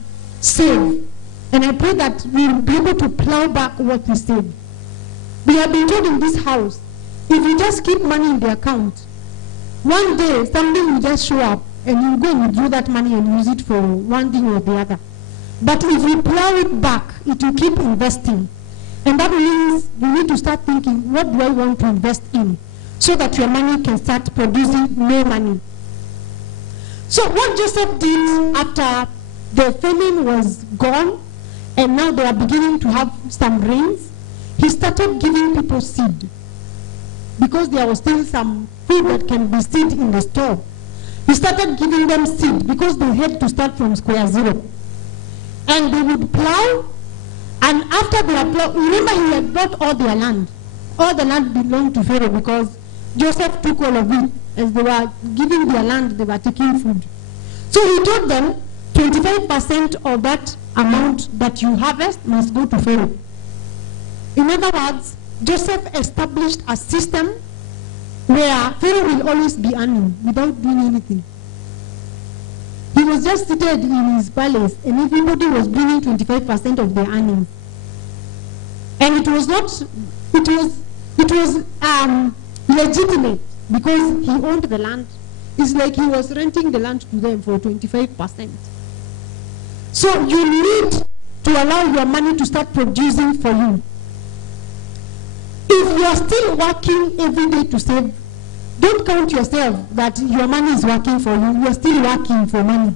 save. And I pray that we will be able to plow back what we save. We have been told in this house, if you just keep money in the account, one day something will just show up and you go and withdraw that money and use it for one thing or the other. But if we plow it back, it will keep investing. And that means we need to start thinking, what do I want to invest in? So that your money can start producing more money. So what Joseph did after the famine was gone, and now they are beginning to have some rains, he started giving people seed. Because there was still some food that can be seed in the store. He started giving them seed because they had to start from square zero. And they would plow, and after they had plowed, remember he had bought all their land. All the land belonged to Pharaoh because Joseph took all of it. As they were giving their land, they were taking food. So he told them, 25% of that amount that you harvest must go to Pharaoh. In other words, Joseph established a system where Pharaoh will always be earning without doing anything. He was just seated in his palace and everybody was bringing 25% of their earnings. And it was legitimate because he owned the land. It's like he was renting the land to them for 25%. So you need to allow your money to start producing for you. If you are still working every day to save, don't count yourself that your money is working for you. You are still working for money.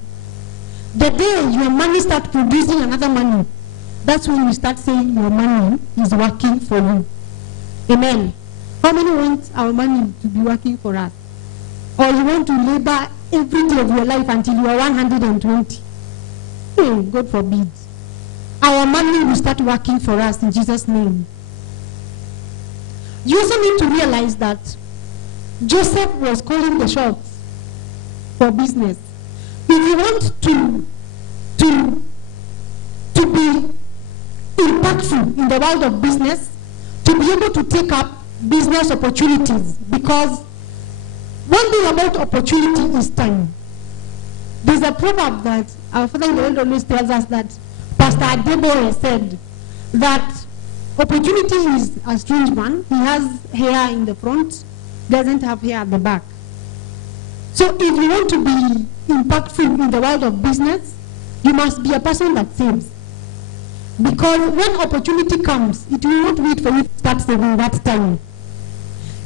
The day your money starts producing another money, that's when you start saying your money is working for you. Amen. How many want our money to be working for us? Or you want to labor every day of your life until you are 120? God forbid. Our money will start working for us in Jesus' name. You also need to realize that Joseph was calling the shots for business. If you want to be impactful in the world of business, to be able to take up business opportunities, because one thing about opportunity is time. There's a proverb that our Father in the Lord always tells us, that Pastor Adebo said that opportunity is a strange man. He has hair in the front, doesn't have hair at the back. So if you want to be impactful in the world of business, you must be a person that saves. Because when opportunity comes, it will not wait for you to start saving that time.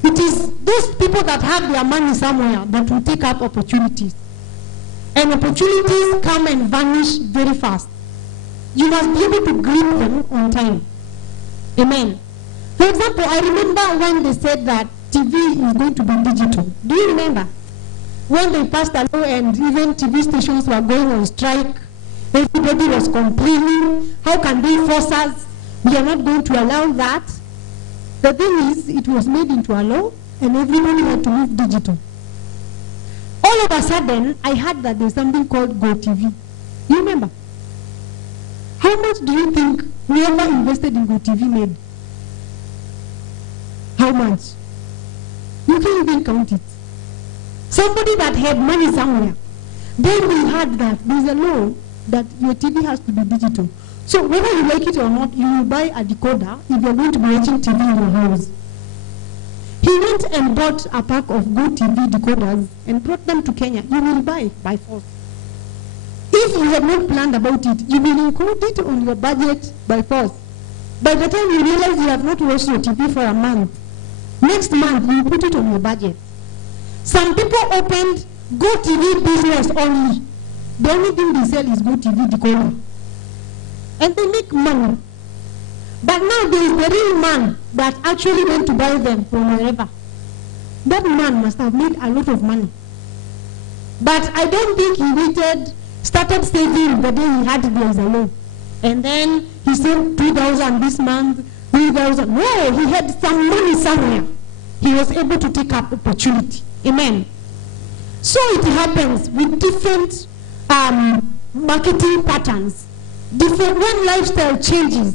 It is those people that have their money somewhere that will take up opportunities. And opportunities come and vanish very fast. You must be able to grip them on time. Amen. For example, I remember when they said that TV is going to be digital. Do you remember? When they passed a law and even TV stations were going on strike, everybody was complaining, how can they force us? We are not going to allow that. The thing is, it was made into a law and everybody had to move digital. All of a sudden, I heard that there's something called Go TV. You remember? How much do you think whoever invested in Go TV made? How much? You can't even count it. Somebody that had money somewhere. Then we heard that there's a law that your TV has to be digital. So whether you like it or not, you will buy a decoder if you're going to be watching TV in your house. He went and bought a pack of Go TV decoders and brought them to Kenya. You will buy by force. If you have not planned about it, you will include it on your budget by force. By the time you realize you have not watched your TV for a month, next month you put it on your budget. Some people opened Go TV business only. The only thing they sell is Go TV decoder. And they make money. But now there is the real man that actually went to buy them from wherever. That man must have made a lot of money. But I don't think he started saving the day he had there is a law. And then he saved 2,000 this month, 3,000. No, he had some money somewhere. He was able to take up opportunity. Amen. So it happens with different marketing patterns. When lifestyle changes,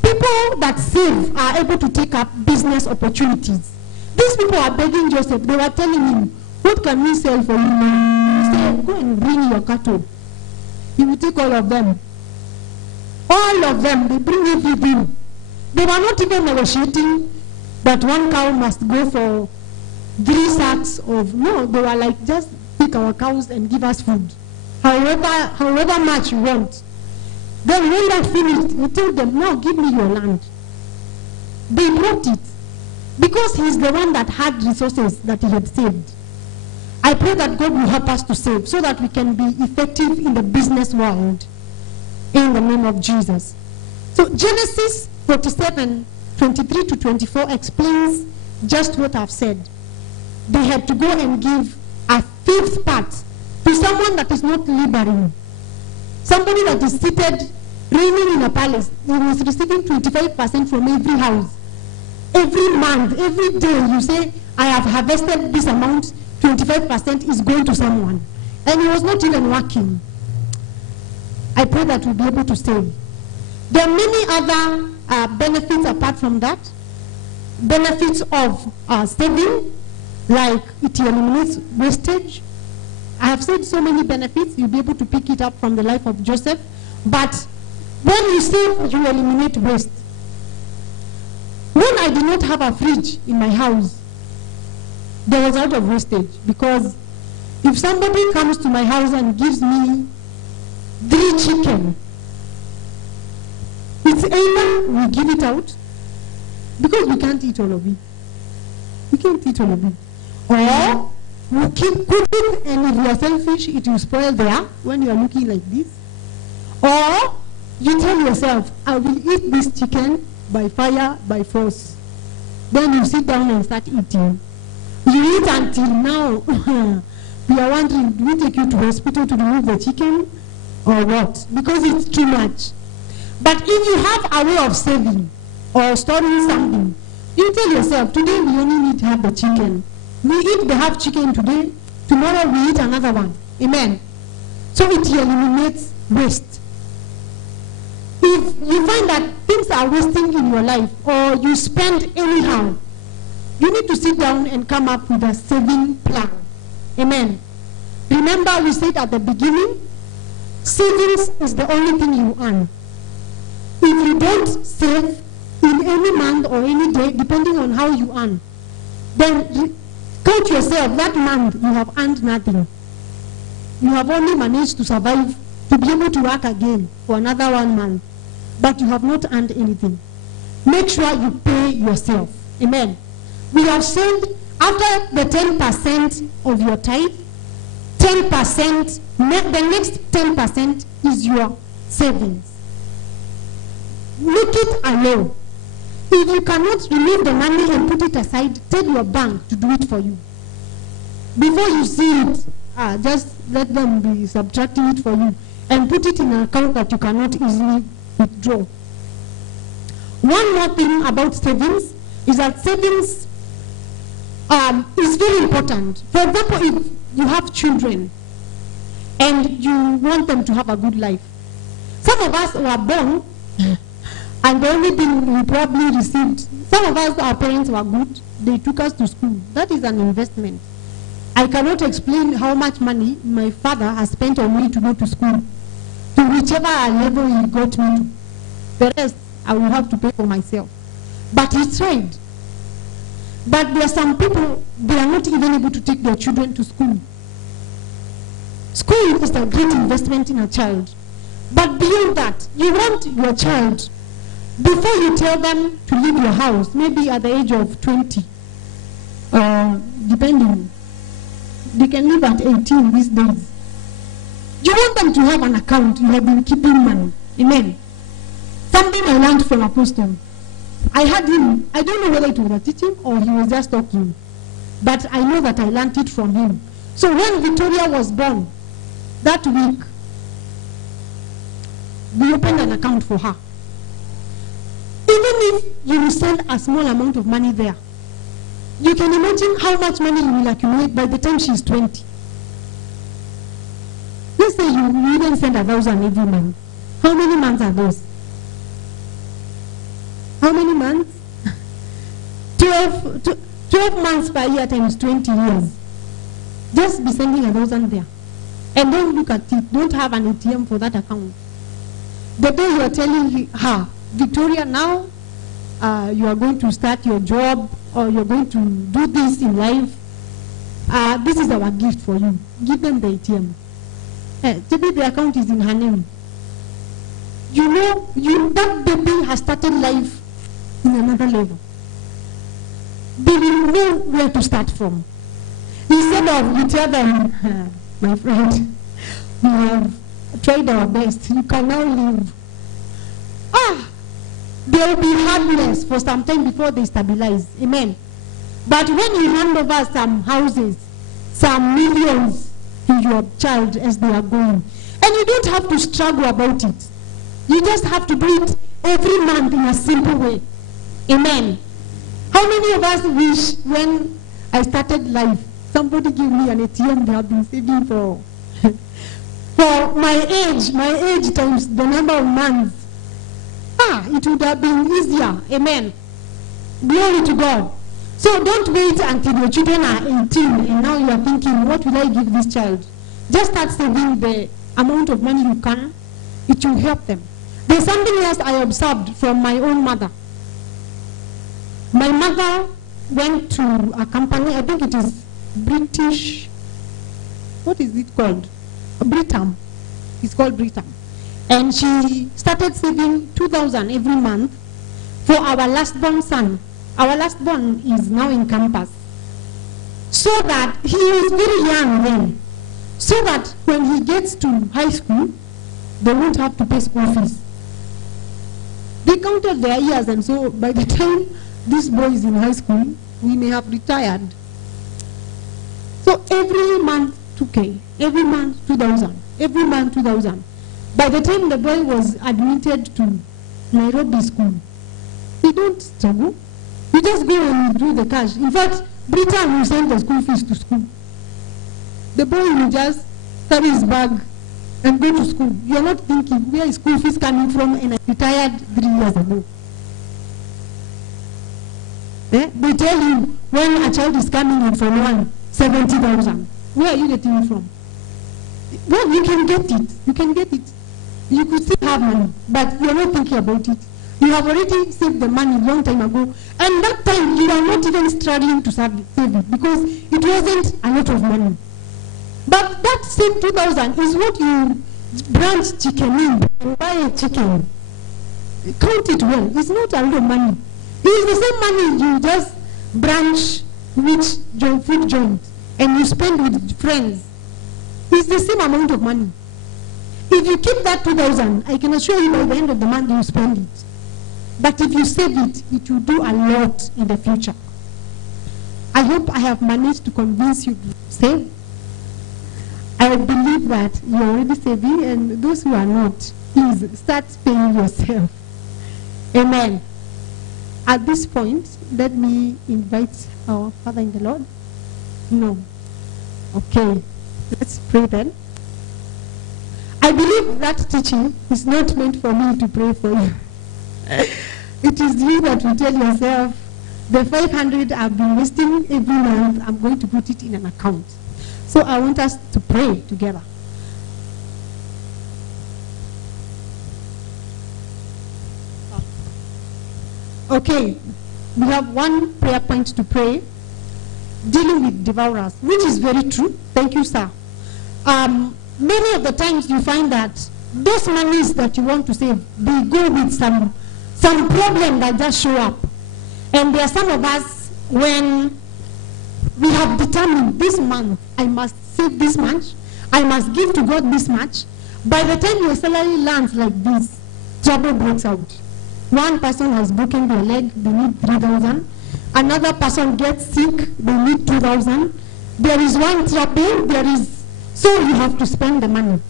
people that save are able to take up business opportunities. These people are begging Joseph. They were telling him, what can we sell for you now? He said, go and bring your cattle. He will take all of them. All of them, they bring everything. They were not even negotiating that one cow must go for 3 sacks of, no, they were like, just pick our cows and give us food. However much you want. Then when that finished, he told them, now give me your land. They brought it. Because he's the one that had resources that he had saved. I pray that God will help us to save so that we can be effective in the business world. In the name of Jesus. So Genesis 47, 23 to 24 explains just what I've said. They had to go and give a fifth part to someone that is not laboring. Somebody that is seated, reigning in a palace, he was receiving 25% from every house. Every month, every day, you say, I have harvested this amount, 25% is going to someone. And he was not even working. I pray that we'll be able to save. There are many other benefits apart from that. Benefits of saving, like it eliminates wastage. I have said so many benefits. You'll be able to pick it up from the life of Joseph. But when you save, you eliminate waste. When I did not have a fridge in my house, there was a lot of wastage, because if somebody comes to my house and gives me 3 chicken, it's either we give it out, because we can't eat all of it. We can't eat all of it. Or we keep cooking, and if you are selfish, it will spoil there when you are looking like this. Or you tell yourself, I will eat this chicken by fire, by force. Then you sit down and start eating. You eat until now. We are wondering, do we take you to hospital to remove the chicken or what? Because it's too much. But if you have a way of saving or storing something, you tell yourself, today we only need to have the chicken. We eat the half chicken today, tomorrow we eat another one. Amen. So it eliminates waste. If you find that things are wasting in your life, or you spend anyhow, you need to sit down and come up with a saving plan. Amen. Remember, we said at the beginning, savings is the only thing you earn. If you don't save in any month or any day, depending on how you earn, then count yourself, that month you have earned nothing. You have only managed to survive, to be able to work again for another 1 month. But you have not earned anything. Make sure you pay yourself. Amen. We have said, after the 10% of your tithe, 10%, the next 10% is your savings. Make it a law. If you cannot remove the money and put it aside, tell your bank to do it for you. Before you see it, just let them be subtracting it for you and put it in an account that you cannot easily withdraw. One more thing about savings is that savings is very important. For example, if you have children and you want them to have a good life. Some of us were born and the only thing we probably received, some of us, our parents were good, they took us to school. That is an investment. I cannot explain how much money my father has spent on me to go to school, to whichever level he got me to. The rest, I will have to pay for myself. But he tried. But there are some people, they are not even able to take their children to school. School is a great investment in a child. But beyond that, you want your child, before you tell them to leave your house, maybe at the age of 20, depending, they can leave at 18 these days. You want them to have an account you have been keeping money. Amen. Something I learned from Apostle. I had him, I don't know whether it was a teaching or he was just talking, but I know that I learned it from him. So when Victoria was born, that week, we opened an account for her. Even if you will send a small amount of money there, you can imagine how much money you will accumulate by the time she's 20. Let's say you even send 1,000 every month. How many months are those? How many months? 12 months per year times 20 years. Just be sending 1,000 there. And don't look at it. Don't have an ATM for that account. The day you are telling her, Victoria, now you are going to start your job or you're going to do this in life, this is our gift for you. Give them the ATM. Today the account is in her name. You know, that baby has started life in another level. They will know where to start from. Instead of you tell them, my friend, we have tried our best, you can now leave. There will be hardness for some time before they stabilize. Amen. But when you hand over some houses, some millions to your child as they are going. And you don't have to struggle about it. You just have to do it every month in a simple way. Amen. How many of us wish when I started life, somebody give me an ATM they have been saving for my age times the number of months. It would have been easier. Amen. Glory to God. So don't wait until your children are 18 and now you are thinking, what will I give this child? Just start saving the amount of money you can. It will help them. There's something else I observed from my own mother. My mother went to a company, I think it is British, what is it called? Britam. It's called Britam. And she started saving 2,000 every month for our last born son. Our last born is now in campus. So that he is very young then. So that when he gets to high school, they won't have to pay school fees. They counted their years, and so by the time this boy is in high school, we may have retired. So every month 2K, every month 2,000, every month 2,000. By the time the boy was admitted to Nairobi school, they don't struggle. You just go and withdraw the cash. In fact, Britain will send the school fees to school. The boy will just carry his bag and go to school. You are not thinking, where is school fees coming from, and I retired 3 years ago. They tell you, when a child is coming in from 70,000. Where are you getting it from? Well, you can get it. You can get it. You could still have money, but you are not thinking about it. You have already saved the money a long time ago, and that time you are not even struggling to save it because it wasn't a lot of money. But that same 2,000 is what you branch chicken in and buy a chicken. Count it well. It's not a lot of money. It is the same money you just branch which food joint and you spend with friends. It's the same amount of money. If you keep that 2,000, I can assure you by the end of the month you spend it. But if you save it, it will do a lot in the future. I hope I have managed to convince you to save. I believe that you are already saving, and those who are not, please start paying yourself. Amen. At this point, let me invite our Father in the Lord. No. Okay. Let's pray then. I believe that teaching is not meant for me to pray for you. It is you that will tell yourself, the 500 I've been wasting every month, I'm going to put it in an account. So I want us to pray together. Okay, we have one prayer point to pray, dealing with devourers, which is very true. Thank you, sir. Many of the times you find that those monies that you want to save, they go with some problem that just show up. And there are some of us, when we have determined this month, I must save this much, I must give to God this much. By the time your salary lands like this, trouble breaks out. One person has broken their leg, they need 3,000. Another person gets sick, they need 2,000. There is one trouble, so you have to spend the money.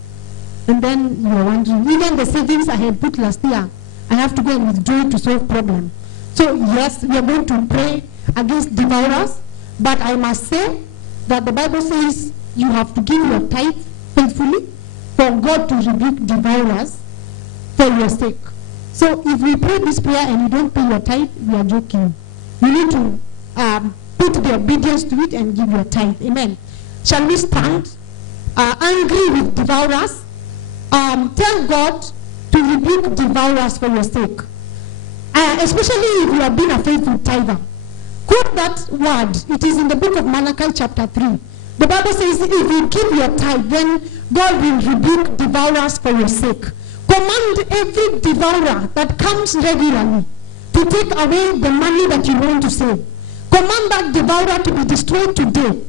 And then you are wondering, even the savings I had put last year, I have to go and withdraw to solve problem. So yes, we are going to pray against devourers, but I must say that the Bible says you have to give your tithe faithfully for God to rebuke devourers for your sake. So if we pray this prayer and you don't pay your tithe, we are joking. You need to put the obedience to it and give your tithe. Amen. Shall we stand angry with devourers? Tell God to rebuke devourers for your sake. Especially if you have been a faithful tither. Quote that word. It is in the book of Malachi chapter 3. The Bible says if you give your tithe, then God will rebuke devourers for your sake. Command every devourer that comes regularly to take away the money that you want to save. Command that devourer to be destroyed today.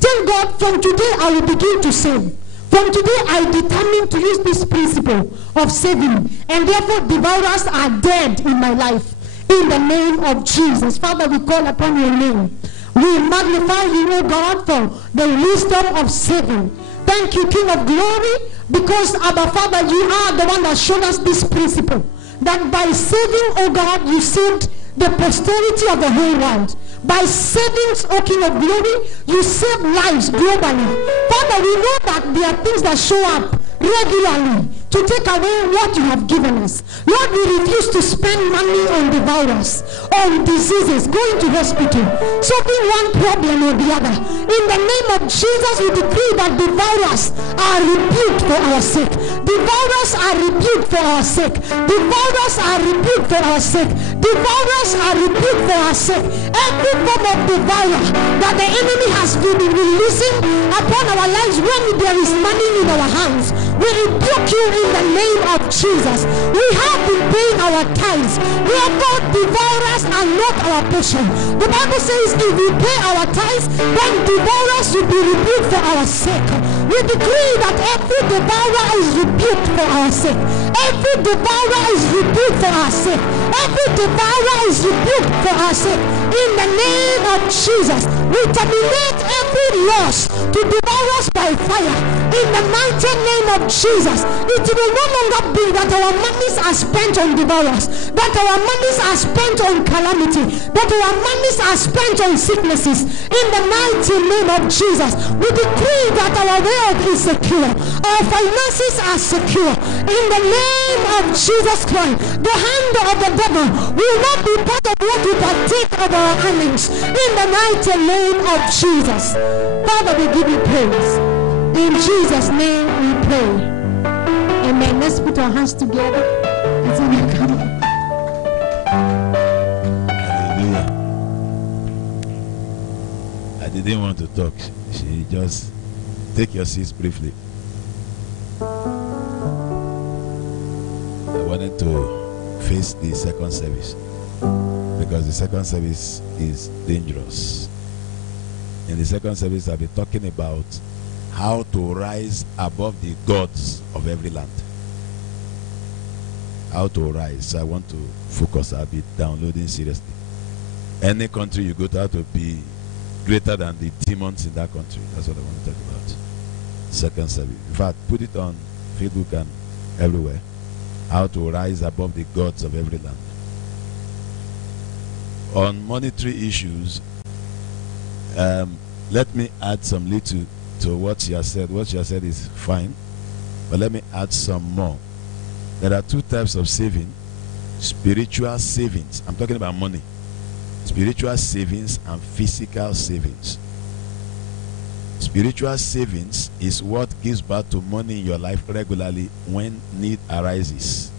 Tell God, from today I will begin to save. From today I determine to use this principle of saving, and therefore devourers are dead in my life. In the name of Jesus. Father, we call upon your name. We magnify you, O God, for the wisdom of saving. Thank you, King of glory, because, Abba Father, you are the one that showed us this principle, that by saving, O God, you saved the posterity of the whole world. By saving, O King of glory, you save lives globally. Father, we know that there are things that show up regularly to take away what you have given us. Lord, we refuse to spend money on devourers, on diseases, going to hospital, solving one problem or the other. In the name of Jesus, we decree that devourers are rebuked for our sake. Devourers are rebuked for our sake. Devourers are rebuked for our sake. Devourers are rebuked for our sake. Every form of devourer that the enemy has been releasing upon our lives when there is money in our hands, we rebuke you in the name of Jesus. We have been paying our tithes. We are not devourers and not our portion. The Bible says if we pay our tithes, then devourers will be rebuked for our sake. We decree that every devourer is rebuked for our sake. Every devourer is rebuked for our sake. Every devourer is rebuked for our sake. In the name of Jesus, we terminate every loss to devour us by fire. In the mighty name of Jesus, it will no longer be that our monies are spent on devourers, that our monies are spent on calamity, that our monies are spent on sicknesses. In the mighty name of Jesus, we decree that our wealth is secure, our finances are secure. In the name of Jesus Christ, the hand of the devil will not be part of what we partake of our earnings. In the mighty name of Jesus, Father, we give you praise. In Jesus' name we pray. Amen. Let's put our hands together as we come. Hallelujah. I didn't want to talk. She just take your seats briefly. I wanted to face the second service because the second service is dangerous. In the second service, I'll be talking about how to rise above the gods of every land. How to rise. So I want to focus. I'll be downloading seriously. Any country you go to, how to be greater than the demons in that country. That's what I want to talk about. Second service. In fact, put it on Facebook and everywhere. How to rise above the gods of every land. On monetary issues, let me add some little to what she has said. What she has said is fine, but let me add some more. There are two types of saving: spiritual savings. I'm talking about money. Spiritual savings and physical savings. Spiritual savings is what gives birth to money in your life regularly when need arises.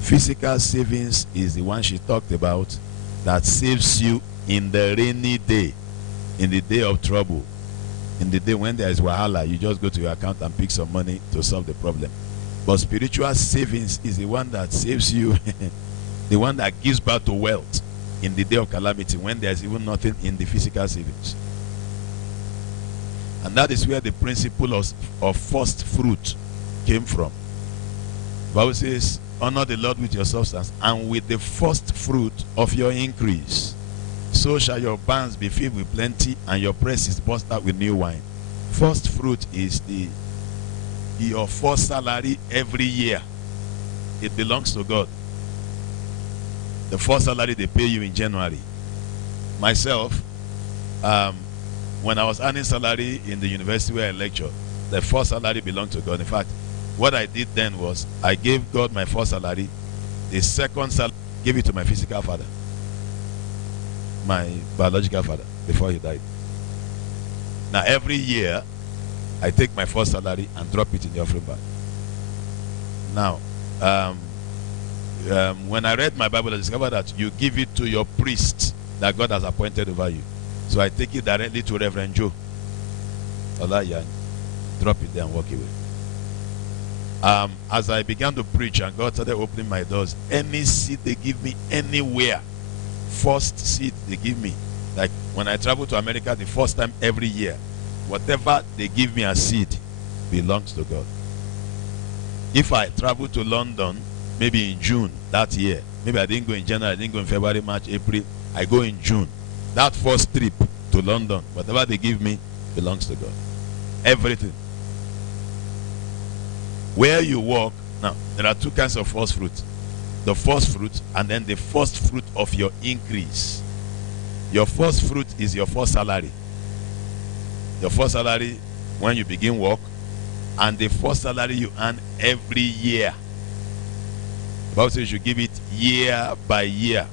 Physical savings is the one she talked about that saves you in the rainy day, in the day of trouble. In the day when there is wahala, you just go to your account and pick some money to solve the problem. But spiritual savings is the one that saves you, the one that gives birth to wealth in the day of calamity when there is even nothing in the physical savings. And that is where the principle of first fruit came from. The Bible says, honor the Lord with your substance and with the first fruit of your increase. So shall your barns be filled with plenty, and your presses burst out with new wine. First fruit is your first salary every year. It belongs to God. The first salary they pay you in January. Myself, when I was earning salary in the university where I lectured, the first salary belonged to God. In fact, what I did then was I gave God my first salary. The second salary, gave it to my physical father, my biological father, before he died. Now every year I take my first salary and drop it in the offering bag. Now when I read my Bible, I discovered that you give it to your priest that God has appointed over you. So I take it directly to Reverend Joe Olayan, drop it there and walk away. As I began to preach and God started opening my doors, any seed they give me anywhere, first seed they give me, like when I travel to America the first time every year, whatever they give me as seed belongs to God. If I travel to London maybe in June that year, maybe I didn't go in January, I didn't go in February, March, April, I go in June, That first trip to London, whatever they give me belongs to God. Everything. Where you work, now, there are two kinds of first fruit. The first fruit and then the first fruit of your increase. Your first fruit is your first salary. Your first salary when you begin work, and the first salary you earn every year. The Bible says you should give it year by year.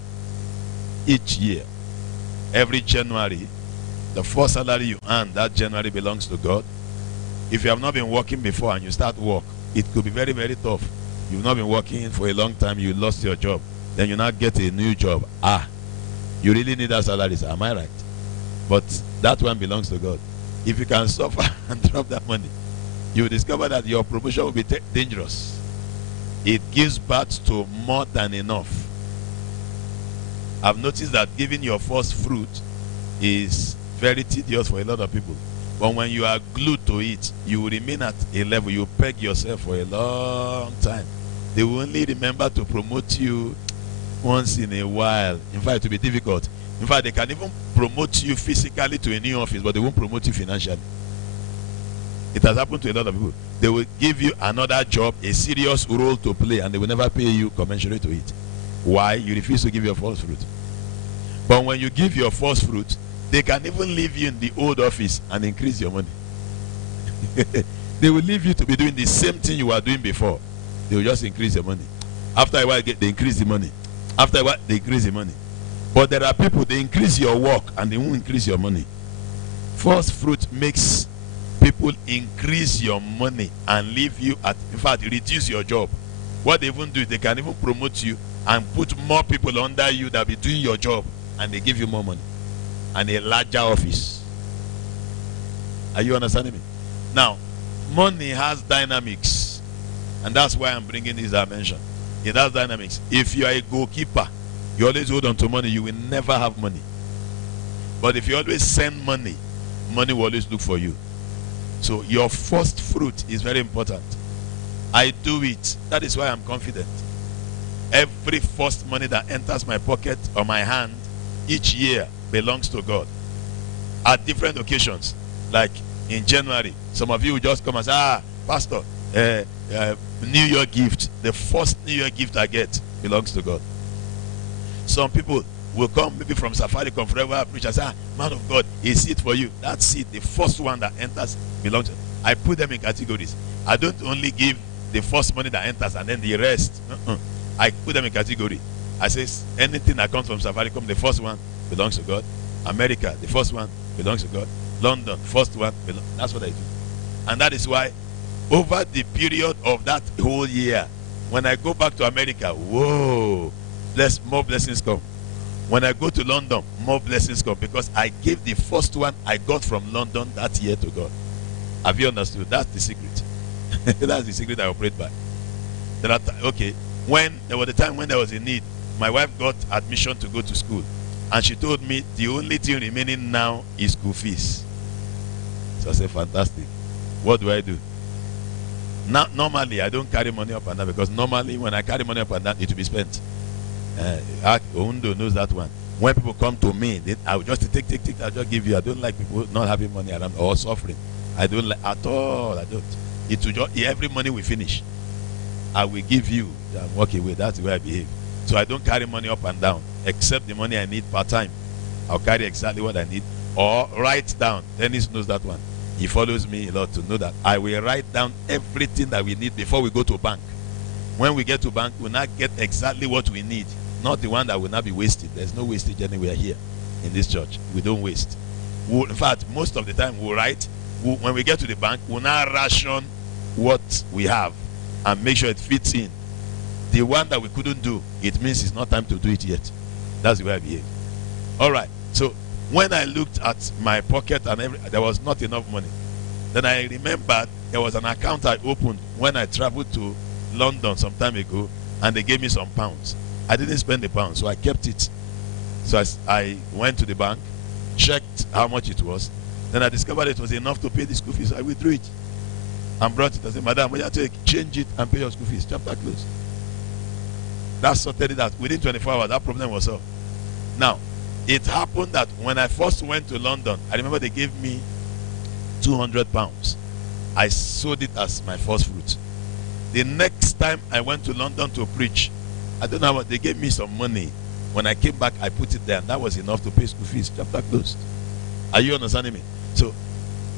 Each year. Every January, the first salary you earn that January belongs to God. If you have not been working before and you start work, it could be very, very tough. You've not been working for a long time, you lost your job. Then you now get a new job. You really need that salary, sir. Am I right? But that one belongs to God. If you can suffer and drop that money, you will discover that your promotion will be dangerous. It gives birth to more than enough. I've noticed that giving your first fruit is very tedious for a lot of people. But when you are glued to it, you will remain at a level. You peg yourself for a long time. They will only remember to promote you once in a while. In fact, it will be difficult. In fact, they can even promote you physically to a new office, but they won't promote you financially. It has happened to a lot of people. They will give you another job, a serious role to play, and they will never pay you commensurate to it. Why? You refuse to give your first fruit. But when you give your first fruit, they can even leave you in the old office and increase your money. They will leave you to be doing the same thing you were doing before. They will just increase your money. After a while, they increase the money. After a while, they increase the money. But there are people, they increase your work and they won't increase your money. First fruit makes people increase your money and leave you at, in fact, reduce your job. What they even do is they can even promote you and put more people under you that will be doing your job, and they give you more money and a larger office. Are you understanding me? Now, money has dynamics, and that's why I'm bringing this dimension. It has dynamics. If you are a goalkeeper, you always hold on to money, you will never have money. But if you always send money, money will always look for you. So your first fruit is very important. I do it. That is why I'm confident. Every first money that enters my pocket or my hand each year belongs to God. At different occasions, like in January, some of you will just come and say, Pastor, New Year gift, the first New Year gift I get belongs to God. Some people will come maybe from Safaricom forever preach and say, man of God, a seed for you. That seed, the first one that enters belongs to God. I put them in categories. I don't only give the first money that enters and then the rest. I put them in category. I say anything that comes from Safaricom, the first one belongs to God. America, the first one belongs to God. London, first one belongs. That's what I do. And that is why over the period of that whole year, when I go back to America, whoa, more blessings come. When I go to London, more blessings come, because I gave the first one I got from London that year to God. Have you understood? That's the secret. That's the secret I operate by. Okay, when there was a time when there was a need, my wife got admission to go to school, and she told me the only thing remaining now is school fees. So I said, fantastic. What do I do? Now, normally I don't carry money up and down, because normally when I carry money up and down, it will be spent. Undo knows that one. When people come to me, I will just take. I'll just give you. I don't like people not having money around or suffering. I don't like at all. I don't. It will just, every money we finish, I will give you and walk away. That's the way I behave. So I don't carry money up and down, except the money I need part time. I'll carry exactly what I need, or write down. Dennis knows that one. He follows me a lot to know that I will write down everything that we need before we go to bank. When we get to bank, we'll not get exactly what we need, not the one that will not be wasted. There's no wastage anywhere here in this church. We don't waste. In fact, most of the time we'll write. When we get to the bank, we'll now ration what we have and make sure it fits in. The one that we couldn't do, it means it's not time to do it yet. That's the way I behave. All right. So when I looked at my pocket and there was not enough money. Then I remembered there was an account I opened when I traveled to London some time ago, and they gave me some pounds. I didn't spend the pounds, so I kept it. So I went to the bank, checked how much it was. Then I discovered it was enough to pay the school fees. I withdrew it and brought it. I said, Madam, you have to change it and pay your school fees. Chapter closed. That sorted it out. Within 24 hours, that problem was solved. Now, It happened that when I first went to London, I remember they gave me 200 pounds. I sold it as my first fruit. The next time I went to London to preach, I don't know what, they gave me some money. When I came back, I put it there, and that was enough to pay school fees. Chapter closed. Are you understanding me? So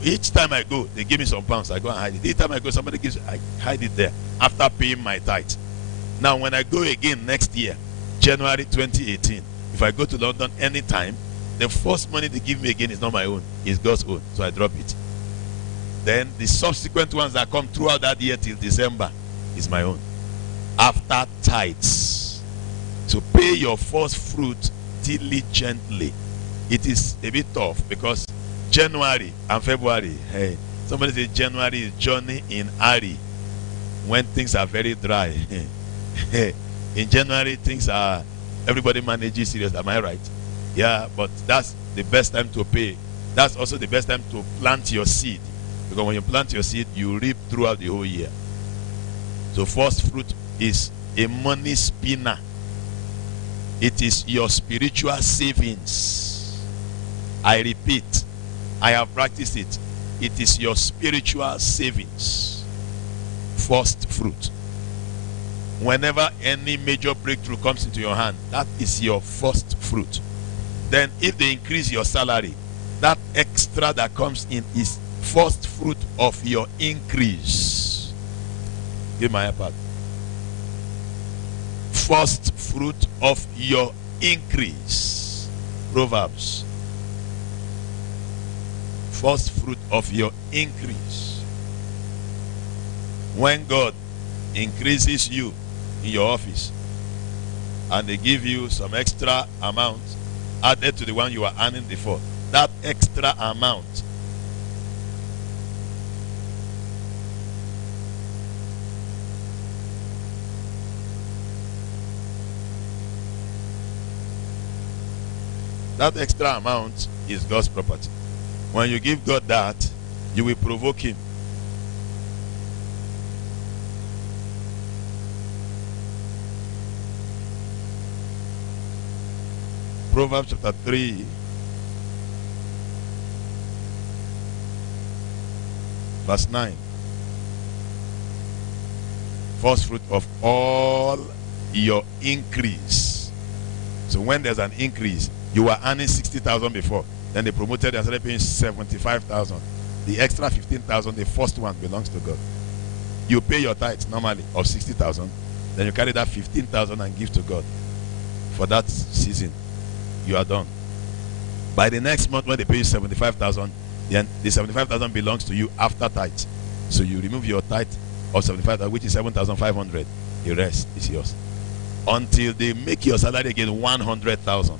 each time I go, they give me some pounds. I go and hide it. Each time I go, somebody gives, I hide it there after paying my tithe. Now, when I go again next year, January 2018, if I go to London anytime, the first money they give me again is not my own, it's God's own. So I drop it. Then the subsequent ones that come throughout that year till December is my own. After tithes. So pay your first fruit diligently. It is a bit tough because January and February, hey, somebody says January is journey in Ari when things are very dry. In January, things are, everybody manages serious. Am I right? Yeah, but that's the best time to pay. That's also the best time to plant your seed. Because when you plant your seed, you reap throughout the whole year. So first fruit is a money spinner. It is your spiritual savings. I repeat, I have practiced it. It is your spiritual savings. First fruit. Whenever any major breakthrough comes into your hand, that is your first fruit. Then if they increase your salary, that extra that comes in is first fruit of your increase. Give my iPad. First fruit of your increase. Proverbs. First fruit of your increase. When God increases you in your office and they give you some extra amount added to the one you were earning before, that extra amount is God's property. When you give God that, you will provoke him. Proverbs chapter 3 verse 9. First fruit of all your increase. So when there's an increase, you were earning 60,000 before, then they promoted and started paying 75,000. The extra 15,000, the first one, belongs to God. You pay your tithes normally of 60,000, then you carry that 15,000 and give to God for that season. You are done. By the next month, when they pay you 75,000, then the 75,000 belongs to you after tithe. So you remove your tithe of 75,000, which is 7,500. The rest is yours until they make your salary again 100,000.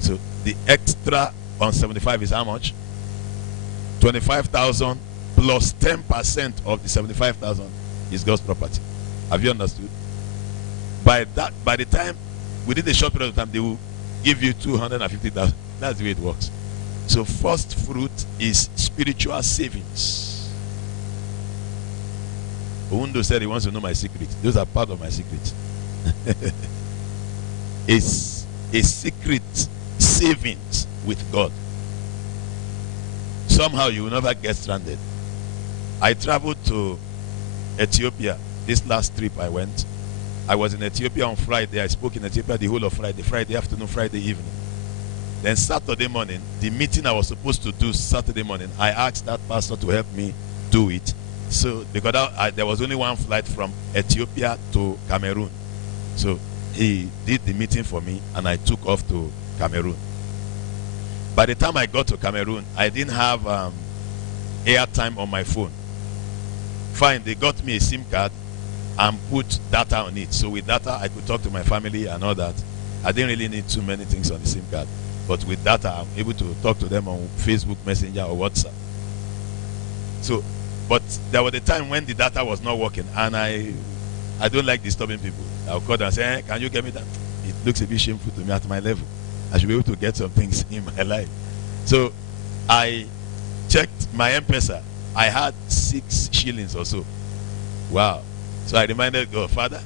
So the extra on 75 is how much? 25,000 plus 10% of the 75,000 is God's property. Have you understood? By the time, within a short period of time, they will give you 250,000. That's the way it works. So first fruit is spiritual savings. Oundo said he wants to know my secret. Those are part of my secret. It's a secret savings with God. Somehow you will never get stranded. I traveled to Ethiopia this last trip I went. I was in Ethiopia on Friday. I spoke in Ethiopia the whole of Friday afternoon, Friday evening. Then Saturday morning, the meeting I was supposed to do Saturday morning, I asked that pastor to help me do it. So because there was only one flight from Ethiopia to Cameroon. So he did the meeting for me and I took off to Cameroon. By the time I got to Cameroon, I didn't have airtime on my phone. Fine, they got me a SIM card and put data on it. So with data, I could talk to my family and all that. I didn't really need too many things on the SIM card. But with data, I'm able to talk to them on Facebook Messenger or WhatsApp. So, but there was a time when the data was not working, and I don't like disturbing people. I'll call them and say, hey, can you get me that? It looks a bit shameful to me at my level. I should be able to get some things in my life. So I checked my M-Pesa. I had 6 shillings or so. Wow. So I reminded God, Father,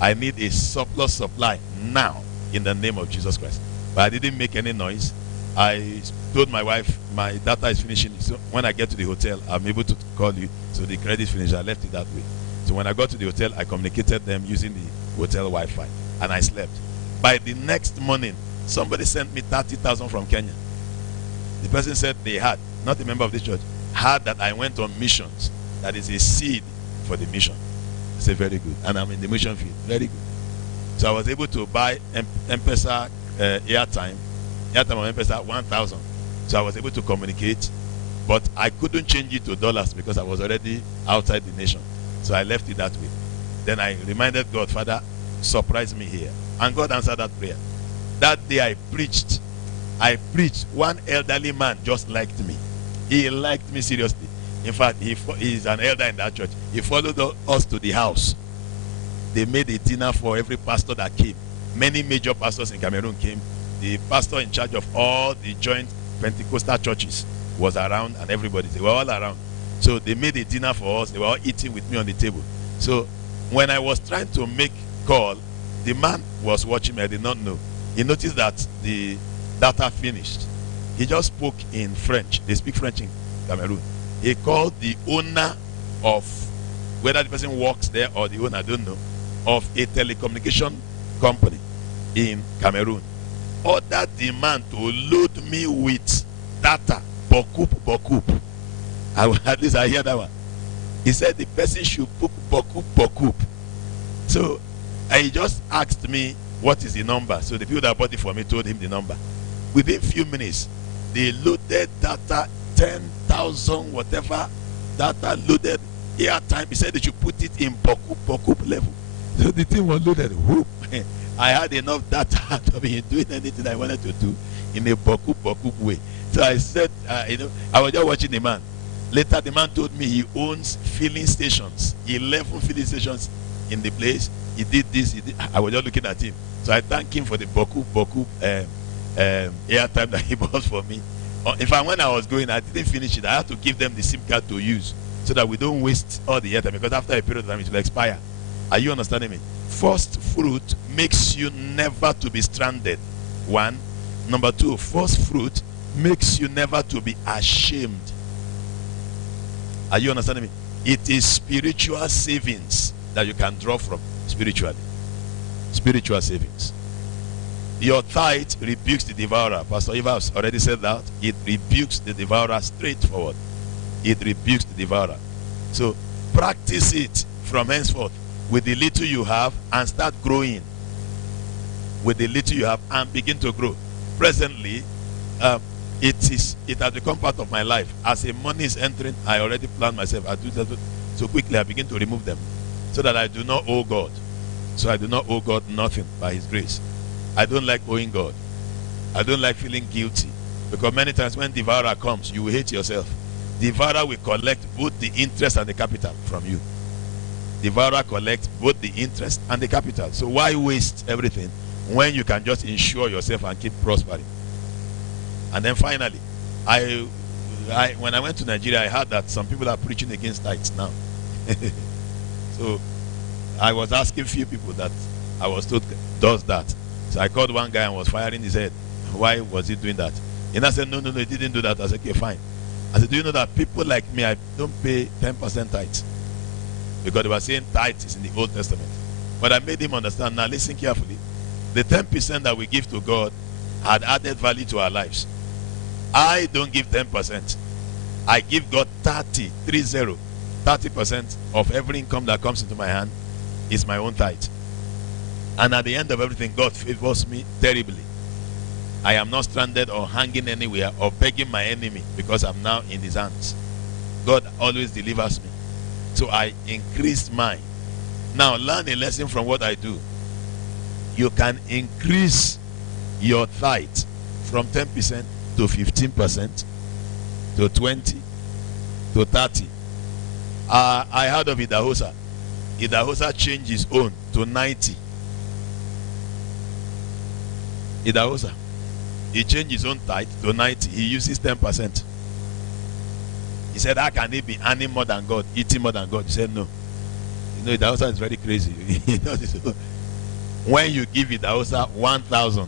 I need a surplus supply now in the name of Jesus Christ. but I didn't make any noise. I told my wife my data is finishing, so when I get to the hotel, I'm able to call you. So the credit finished. I left it that way. So when I got to the hotel, I communicated them using the hotel Wi-Fi, and I slept. By the next morning, somebody sent me 30,000 from Kenya. The person said they had, not a member of this church, heard that I went on missions. That is a seed for the mission. I said, very good. And I'm in the mission field. Very good. So I was able to buy M-Pesa airtime on M-Pesa 1,000. So I was able to communicate, but I couldn't change it to dollars because I was already outside the nation. So I left it that way. Then I reminded God, Father, surprise me here. And God answered that prayer. That day I preached. One elderly man just liked me. He liked me seriously. In fact, he's an elder in that church. He followed us to the house. They made a dinner for every pastor that came. Many major pastors in Cameroon came. The pastor in charge of all the joint Pentecostal churches was around, and everybody, they were all around. So they made a dinner for us. They were all eating with me on the table. So when I was trying to make call, the man was watching me. I did not know. He noticed that the data finished. He just spoke in French. They speak French in Cameroon. He called the owner of, whether the person works there or the owner, I don't know, of a telecommunication company in Cameroon. Ordered the man to load me with data, bokup. At least I hear that one. He said the person should book bokup. So he just asked me what is the number. So the people that bought it for me told him the number. Within few minutes, they loaded data, 10,000 whatever data loaded airtime. He said they should put it in bokup level. So the thing was loaded. Whoop. I had enough data to be doing anything I wanted to do in a bokup way. So I said, I was just watching the man. Later, the man told me he owns filling stations, 11 filling stations in the place. He did this. I was just looking at him. So I thank him for the bokup airtime that he bought for me. In fact, when I was going, I didn't finish it. I had to give them the SIM card to use so that we don't waste all the airtime, because after a period of time, it will expire. Are you understanding me? First fruit makes you never to be stranded. One. Number two, first fruit makes you never to be ashamed. Are you understanding me? It is spiritual savings that you can draw from spiritually. Spiritual savings. Your tithe rebukes the devourer. Pastor Eva has already said that. It rebukes the devourer straightforward. It rebukes the devourer. So practice it from henceforth with the little you have and start growing. With the little you have and begin to grow. Presently, it has become part of my life. As the money is entering, I already plan myself. I do that so quickly. I begin to remove them so that I do not owe God. So I do not owe God nothing by His grace. I don't like owing God. I don't like feeling guilty, because many times when devourer comes, you will hate yourself. Devourer will collect both the interest and the capital from you. Devourer collects both the interest and the capital. So why waste everything when you can just insure yourself and keep prospering? And then finally, when I went to Nigeria, I heard that some people are preaching against tithes now. So I was asking few people that I was told does that. So I called one guy and was firing his head. Why was he doing that? And I said, no, he didn't do that. I said, okay, fine. I said, do you know that people like me, I don't pay 10% tithes? Because they were saying tithes is in the Old Testament. But I made him understand. Now listen carefully. The 10% that we give to God had added value to our lives. I don't give 10%. I give God 30% of every income that comes into my hand is my own tithe. And at the end of everything, God favors me terribly. I am not stranded or hanging anywhere or begging my enemy because I'm now in His hands. God always delivers me. So I increased mine. Now learn a lesson from what I do. You can increase your tithe from 10% to 15% to 20% to 30%. I heard of Idahosa. Idahosa changed his own to 90%. Idahosa, he changed his own tithe to 90%. He uses 10%. He said, how can he be earning more than God, eating more than God? He said, no. You know, Idahosa is very crazy. When you give Idahosa 1,000,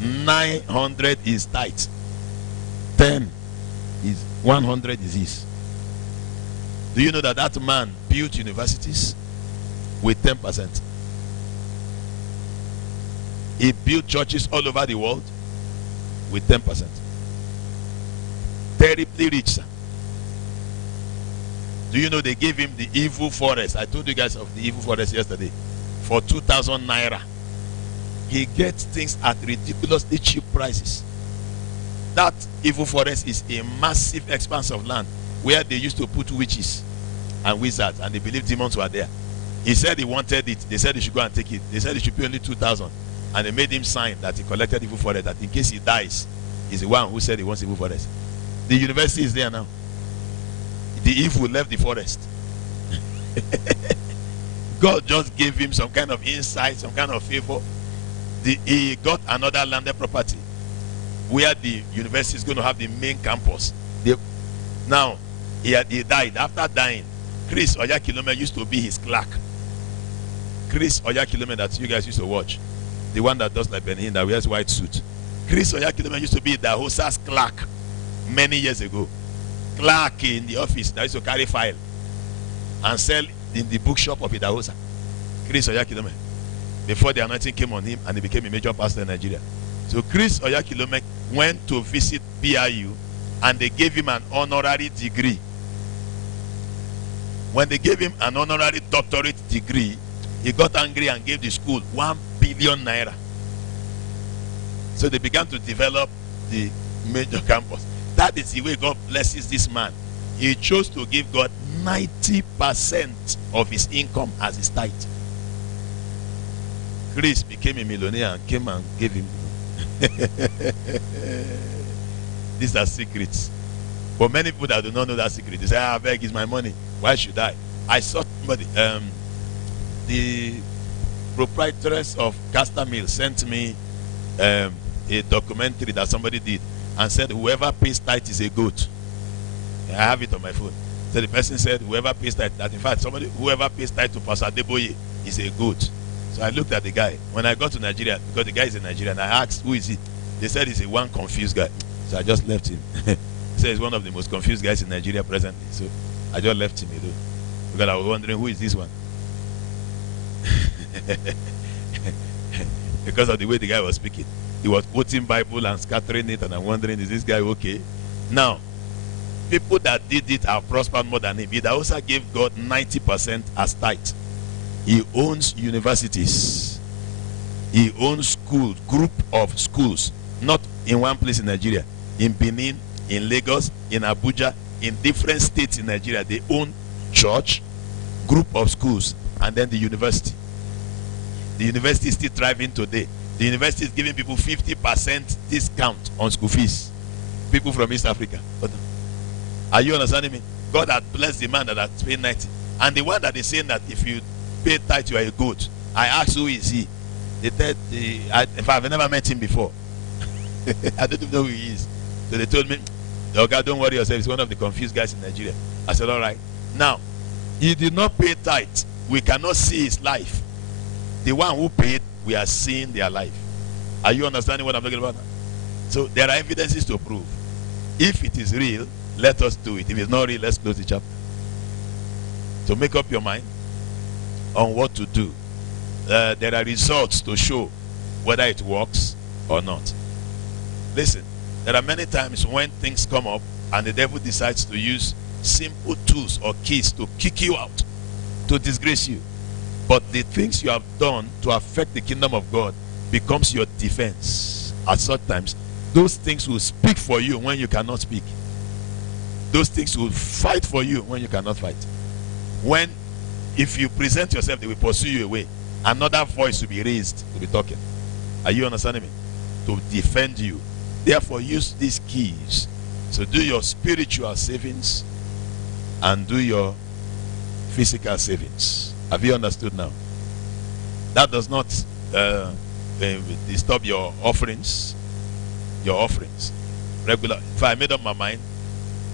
900 is tithe. 10 is 100 is his. Do you know that that man built universities with 10%? He built churches all over the world with 10%. Terribly rich, sir. Do you know they gave him the evil forest? I told you guys of the evil forest yesterday. For 2,000 naira. He gets things at ridiculously cheap prices. That evil forest is a massive expanse of land where they used to put witches and wizards, and they believed demons were there. He said he wanted it. They said he should go and take it. They said he should pay only 2,000. And they made him sign that he collected evil forest, that in case he dies, he's the one who said he wants evil forest. The university is there now. The evil left the forest. God just gave him some kind of insight, some kind of favor. He got another landed property where the university is going to have the main campus. Now, he died. After dying, Chris Oyakilome used to be his clerk. Chris Oyakilome that you guys used to watch. The one that does like Benin, that wears white suit. Chris Oyakilome used to be the Hosa's clerk many years ago. Clerk in the office that used to carry file and sell in the bookshop of Idahosa. Chris Oyakilome. Before the anointing came on him and he became a major pastor in Nigeria. So Chris Oyakilome went to visit BIU and they gave him an honorary degree. When they gave him an honorary doctorate degree, he got angry and gave the school 1 billion naira. So they began to develop the major campus. That is the way God blesses this man. He chose to give God 90% of his income as his tithe. Chris became a millionaire and came and gave him. These are secrets. But many people that do not know that secret, they say, I beg, is my money. Why should I? I saw somebody, the proprietress of Castor Mill sent me a documentary that somebody did and said, whoever pays tithe is a goat. I have it on my phone. So the person said, whoever pays tithe, that in fact, whoever pays tithe to Pastor Adeboye is a goat. So I looked at the guy. When I got to Nigeria, because the guy is in Nigeria, and I asked, who is he? They said he's a one confused guy. So I just left him. He said he's one of the most confused guys in Nigeria presently. So I just left him alone. Because I was wondering, who is this one? Because of the way the guy was speaking. He was quoting Bible and scattering it, and I'm wondering, is this guy okay? Now, people that did it have prospered more than him. He also gave God 90% as tithe. He owns universities. He owns schools, group of schools, not in one place in Nigeria. In Benin, in Lagos, in Abuja, in different states in Nigeria, they own church, group of schools, and then the university. The university is still thriving today. The university is giving people 50% discount on school fees. People from East Africa. Are you understanding me? God has blessed the man that has paid 90. And the one that is saying that if you pay tithe, you are a goat. I asked, who is he? They said, if I've never met him before. I don't even know who he is. So they told me, okay, don't worry yourself. He's one of the confused guys in Nigeria. I said, all right. Now, he did not pay tithe. We cannot see his life. The one who paid, we are seeing their life. Are you understanding what I'm talking about now? So there are evidences to prove. If it is real, let us do it. If it's not real, let's close the chapter. So make up your mind on what to do. There are results to show whether it works or not. Listen, there are many times when things come up and the devil decides to use simple tools or keys to kick you out, to disgrace you. But the things you have done to affect the kingdom of God becomes your defense. At such times, those things will speak for you when you cannot speak. Those things will fight for you when you cannot fight. If you present yourself, they will pursue you away. Another voice will be raised to be talking. Are you understanding me? To defend you. Therefore, use these keys. So do your spiritual savings and do your physical savings. Have you understood now? That does not disturb your offerings. Your offerings. Regular. If I made up my mind,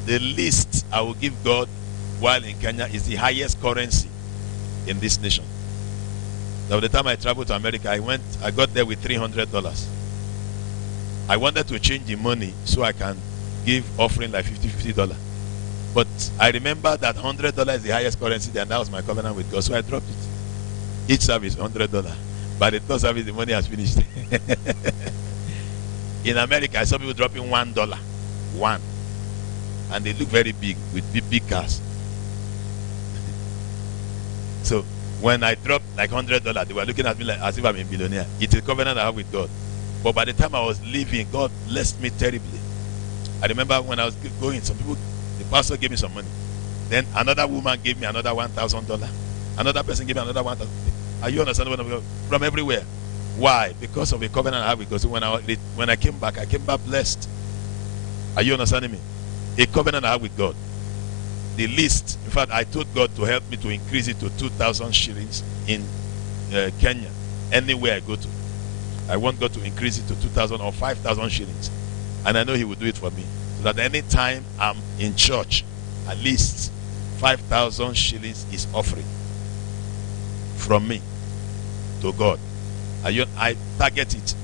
the least I will give God while in Kenya is the highest currency in this nation. Now, the time I traveled to America, I got there with $300. I wanted to change the money so I can give offering like $50. But I remember that $100 is the highest currency, and that was my covenant with God. So I dropped it. Each service $100. By the third service, the money has finished. In America, I saw people dropping $1. One. And they look very big with big cars. So when I dropped like $100, they were looking at me like as if I'm a billionaire. It's a covenant I have with God. But by the time I was leaving, God blessed me terribly. I remember when I was going, some people, the pastor gave me some money. Then another woman gave me another $1,000. Another person gave me another $1,000. Are you understanding what I'm saying? From everywhere. Why? Because of a covenant I have with God. So when I came back blessed. Are you understanding me? A covenant I have with God. The least, in fact, I told God to help me to increase it to 2,000 shillings in Kenya. Anywhere I go to, I want God to increase it to 2,000 or 5,000 shillings, and I know He will do it for me. So that any time I'm in church, at least 5,000 shillings is offering from me to God. I target it.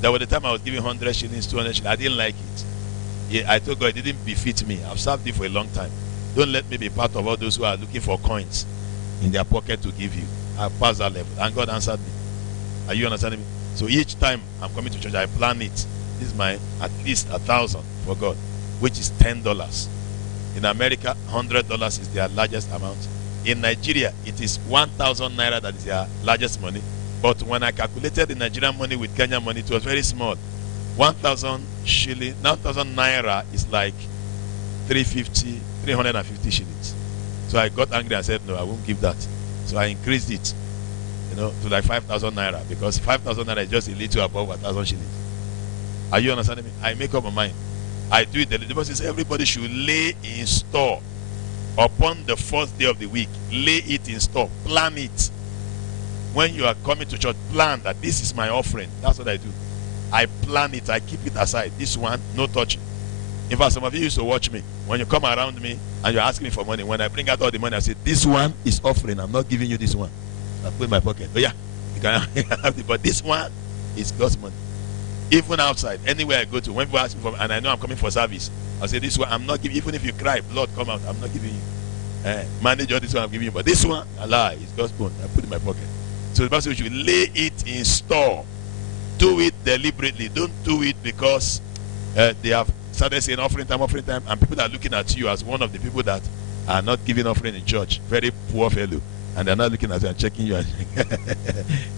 There was the time I was giving 100 shillings, 200 shillings. I didn't like it. I told God it didn't befit me. I've served you for a long time. Don't let me be part of all those who are looking for coins in their pocket to give you. I've passed that level. And God answered me. Are you understanding me? So each time I'm coming to church, I plan it. This is my at least 1,000 for God, which is $10. In America, $100 is their largest amount. In Nigeria, it is 1,000 naira that is their largest money. But when I calculated the Nigerian money with Kenyan money, it was very small. 1,000 shilling, 1,000 naira is like 350 shillings. So I got angry and said, no, I won't give that. So I increased it, to like 5,000 naira, because 5,000 naira is just a little above 1,000 shillings. Are you understanding me? I make up my mind. I do it. The Bible says everybody should lay in store upon the first day of the week. Lay it in store. Plan it. When you are coming to church, plan that this is my offering. That's what I do. I plan it. I keep it aside. This one, no touching. In fact, some of you used to watch me. When you come around me and you're asking me for money, when I bring out all the money, I say, this one is offering. I'm not giving you this one. I put in my pocket. Oh yeah, you can have it. But this one is God's money. Even outside, anywhere I go to, when people ask me for, and I know I'm coming for service, I'll say, this one, I'm not giving. Even if you cry, blood come out, I'm not giving you. Manage all this one, I'm giving you. But this one, Allah, is God's bone. I put it in my pocket. So the Bible says you lay it in store. Do it deliberately. Don't do it because they have started saying offering time, and people are looking at you as one of the people that are not giving offering in church. Very poor fellow. And they're not looking at you and checking you.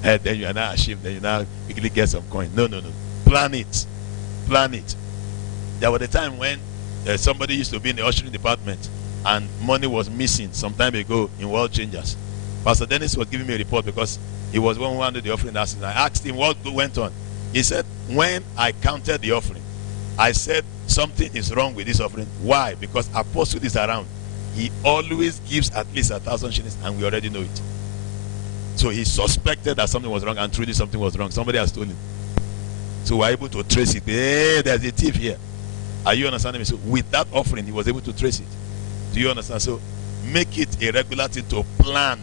And then you are now ashamed. Then you now quickly get some coin. No. Plan it. Plan it. There was a time when somebody used to be in the ushering department and money was missing some time ago in World Changers. Pastor Dennis was giving me a report because he was one who handled the offering. I asked him what went on. He said, when I counted the offering, I said something is wrong with this offering. Why? Because Apostle is around. He always gives at least 1,000 shillings, and we already know it. So he suspected that something was wrong, and truly something was wrong. Somebody has stolen. So we're able to trace it. Hey, there's a thief here. Are you understanding me? So with that offering, he was able to trace it. Do you understand? So make it a regular thing to plan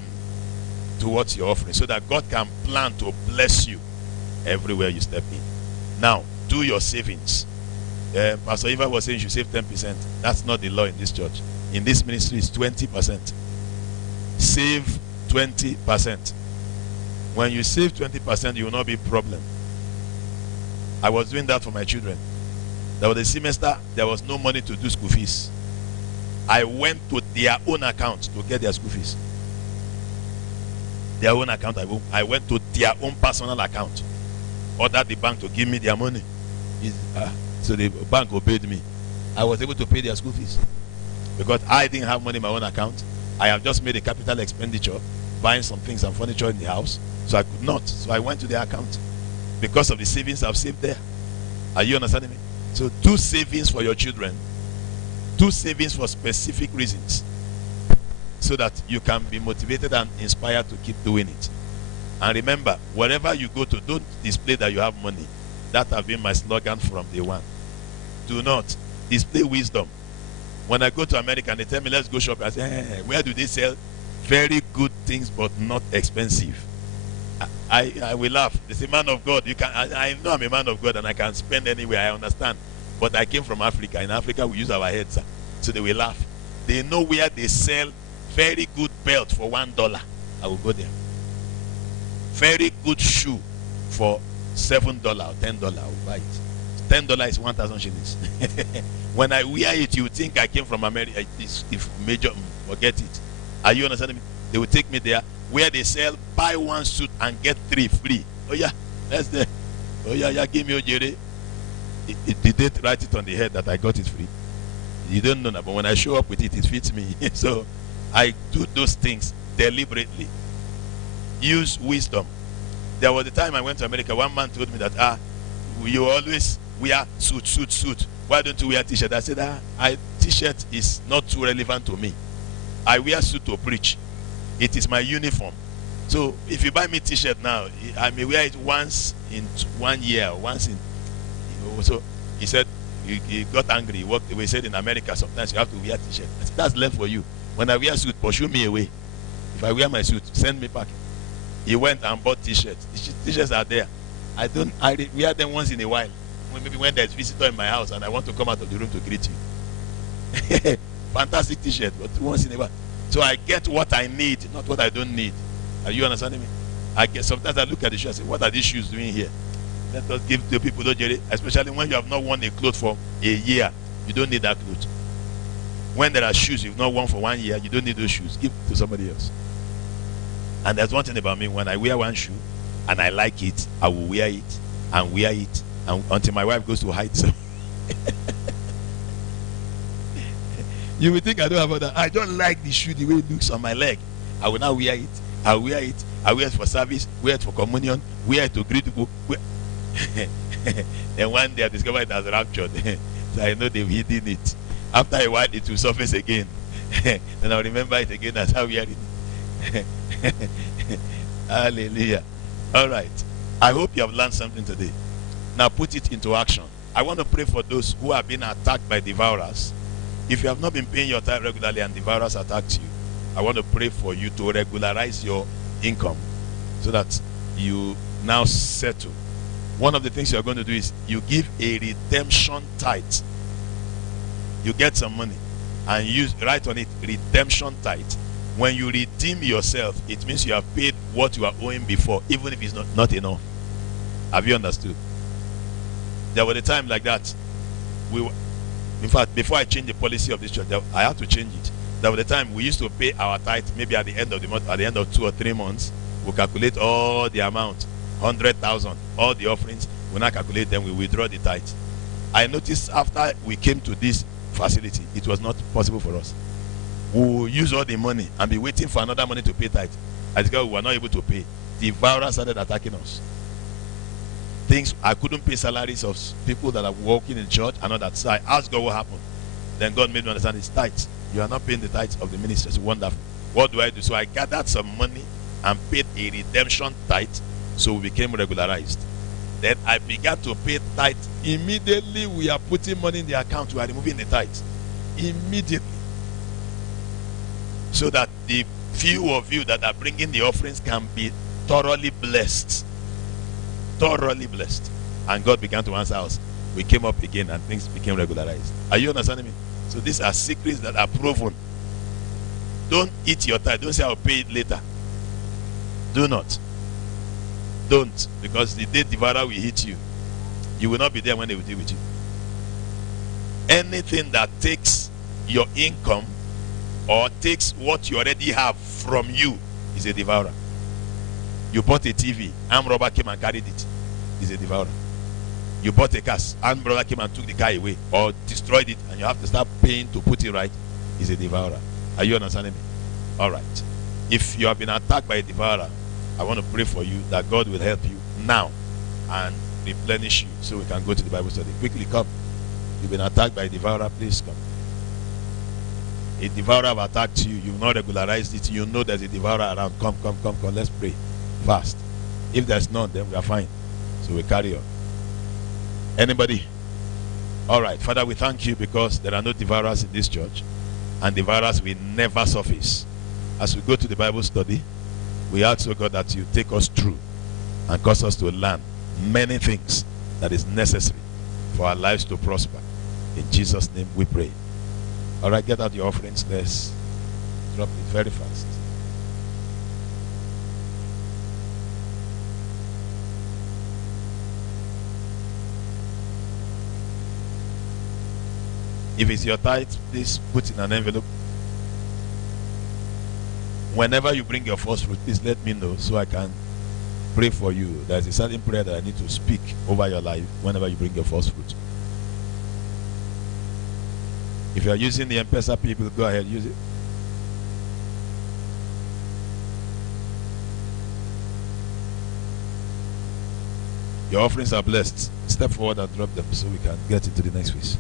towards your offering, so that God can plan to bless you everywhere you step in. Now, do your savings. Pastor Eva was saying you should save 10%. That's not the law in this church. In this ministry, it's 20%. Save 20%. When you save 20%, you will not be a problem. I was doing that for my children. There was a semester, there was no money to do school fees. I went to their own account to get their school fees. Their own account. I went to their own personal account. Ordered the bank to give me their money. So the bank obeyed me. I was able to pay their school fees. Because I didn't have money in my own account. I have just made a capital expenditure, buying some things and furniture in the house. So I could not. So I went to their account. Because of the savings I've saved there. Are you understanding me? So do savings for your children. Do savings for specific reasons. So that you can be motivated and inspired to keep doing it. And remember, wherever you go to, don't display that you have money. That has been my slogan from day one. Do not display wisdom. When I go to America and they tell me, let's go shopping, I say, hey, where do they sell very good things but not expensive? I will laugh. They say, man of God, you can. I know I'm a man of God and I can spend anywhere. I understand. But I came from Africa. In Africa, we use our heads. So they will laugh. They know where they sell very good belt for $1. I will go there. Very good shoe for $7 or $10. I will buy it. $10 is 1,000 shillings. When I wear it, you think I came from America. If major, forget it. Are you understanding me? They will take me there where they sell buy one suit and get 3 free. Oh yeah, that's there. Oh yeah, give me Ojere. Did they write it on the head that I got it free? You don't know that, but when I show up with it, it fits me. So I do those things deliberately. Use wisdom. There was a time I went to America. One man told me that you always wear suit. Why don't you wear t-shirt? I said t-shirt is not too relevant to me. I wear suit to preach. It is my uniform. So if you buy me t-shirt now, I may wear it once in 1 year, once in. So he said he got angry. He walked away. He said in America sometimes you have to wear t-shirt. I said that's left for you. When I wear suit, pursue me away. If I wear my suit, send me back. He went and bought t-shirts. T-shirts are there. I wear them once in a while. Maybe when there's visitor in my house and I want to come out of the room to greet you. Fantastic t-shirt, but once in a while. So I get what I need, not what I don't need. Are you understanding me? Sometimes I look at the shoe and say, what are these shoes doing here? Let us give to people, especially when you have not worn a cloth for a year. You don't need that cloth. When there are shoes you've not worn for 1 year, you don't need those shoes. Give to somebody else. And there's one thing about me. When I wear one shoe and I like it, I will wear it and wear it until my wife goes to hide some. You will think I don't have that. I don't like the shoe the way it looks on my leg. I will now wear it. I wear it. I wear it for service. Wear it for communion. Wear it to greet people. And one day I discovered it has ruptured. So I know they've hidden it. After a while, it will surface again. Then I'll remember it again as I wear it. Hallelujah. All right. I hope you have learned something today. Now put it into action. I want to pray for those who have been attacked by devourers. If you have not been paying your tithe regularly and devourers attacked you, I want to pray for you to regularize your income so that you now settle. One of the things you are going to do is you give a redemption tithe. You get some money and write on it redemption tithe. When you redeem yourself, it means you have paid what you are owing before, even if it's not enough. Have you understood? There was a time like that. In fact, before I changed the policy of this church, I had to change it. There was a time we used to pay our tithe maybe at the end of the month, at the end of 2 or 3 months. We calculate all the amount, 100,000, all the offerings. We now calculate them, we withdraw the tithe. I noticed after we came to this facility, it was not possible for us. We will use all the money and be waiting for another money to pay tithe. As God, we were not able to pay. The virus started attacking us. Things I couldn't pay salaries of people that are working in church and all that. So I asked God what happened. Then God made me understand it's tithes. You are not paying the tithes of the ministry. It's wonderful. What do I do? So I gathered some money and paid a redemption tithe. So we became regularized. Then I began to pay tithe. Immediately we are putting money in the account. We are removing the tithe. Immediately. So that the few of you that are bringing the offerings can be thoroughly blessed. Thoroughly blessed. And God began to answer us. We came up again and things became regularized. Are you understanding me? So these are secrets that are proven. Don't eat your tithe. Don't say I'll pay it later. Do not. Don't. Because the day devourer will hit you, you will not be there when they will deal with you. Anything that takes your income or takes what you already have from you is a devourer. You bought a TV, armed robber came and carried it. Is a devourer. You bought a car, armed robber came and took the car away or destroyed it, and you have to start paying to put it right. Is a devourer. Are you understanding me? All right. If you have been attacked by a devourer, I want to pray for you that God will help you now and replenish you so we can go to the Bible study. Quickly come. You've been attacked by a devourer, please come. A devourer have attacked you. You've not regularized it. You know there's a devourer around. Come. Let's pray fast. If there's none, then we are fine. So we carry on. Anybody? All right. Father, we thank you because there are no devourers in this church. And devourers will never surface. As we go to the Bible study, we ask, oh God, that you take us through. and cause us to learn many things that is necessary for our lives to prosper. In Jesus' name we pray. All right, get out your offerings. Let's drop it very fast. If it's your tithe, please put in an envelope. Whenever you bring your first fruit, please let me know so I can pray for you. There's a certain prayer that I need to speak over your life whenever you bring your first fruit. If you are using the M-Pesa, people, go ahead, use it. Your offerings are blessed. Step forward and drop them so we can get into the next phase.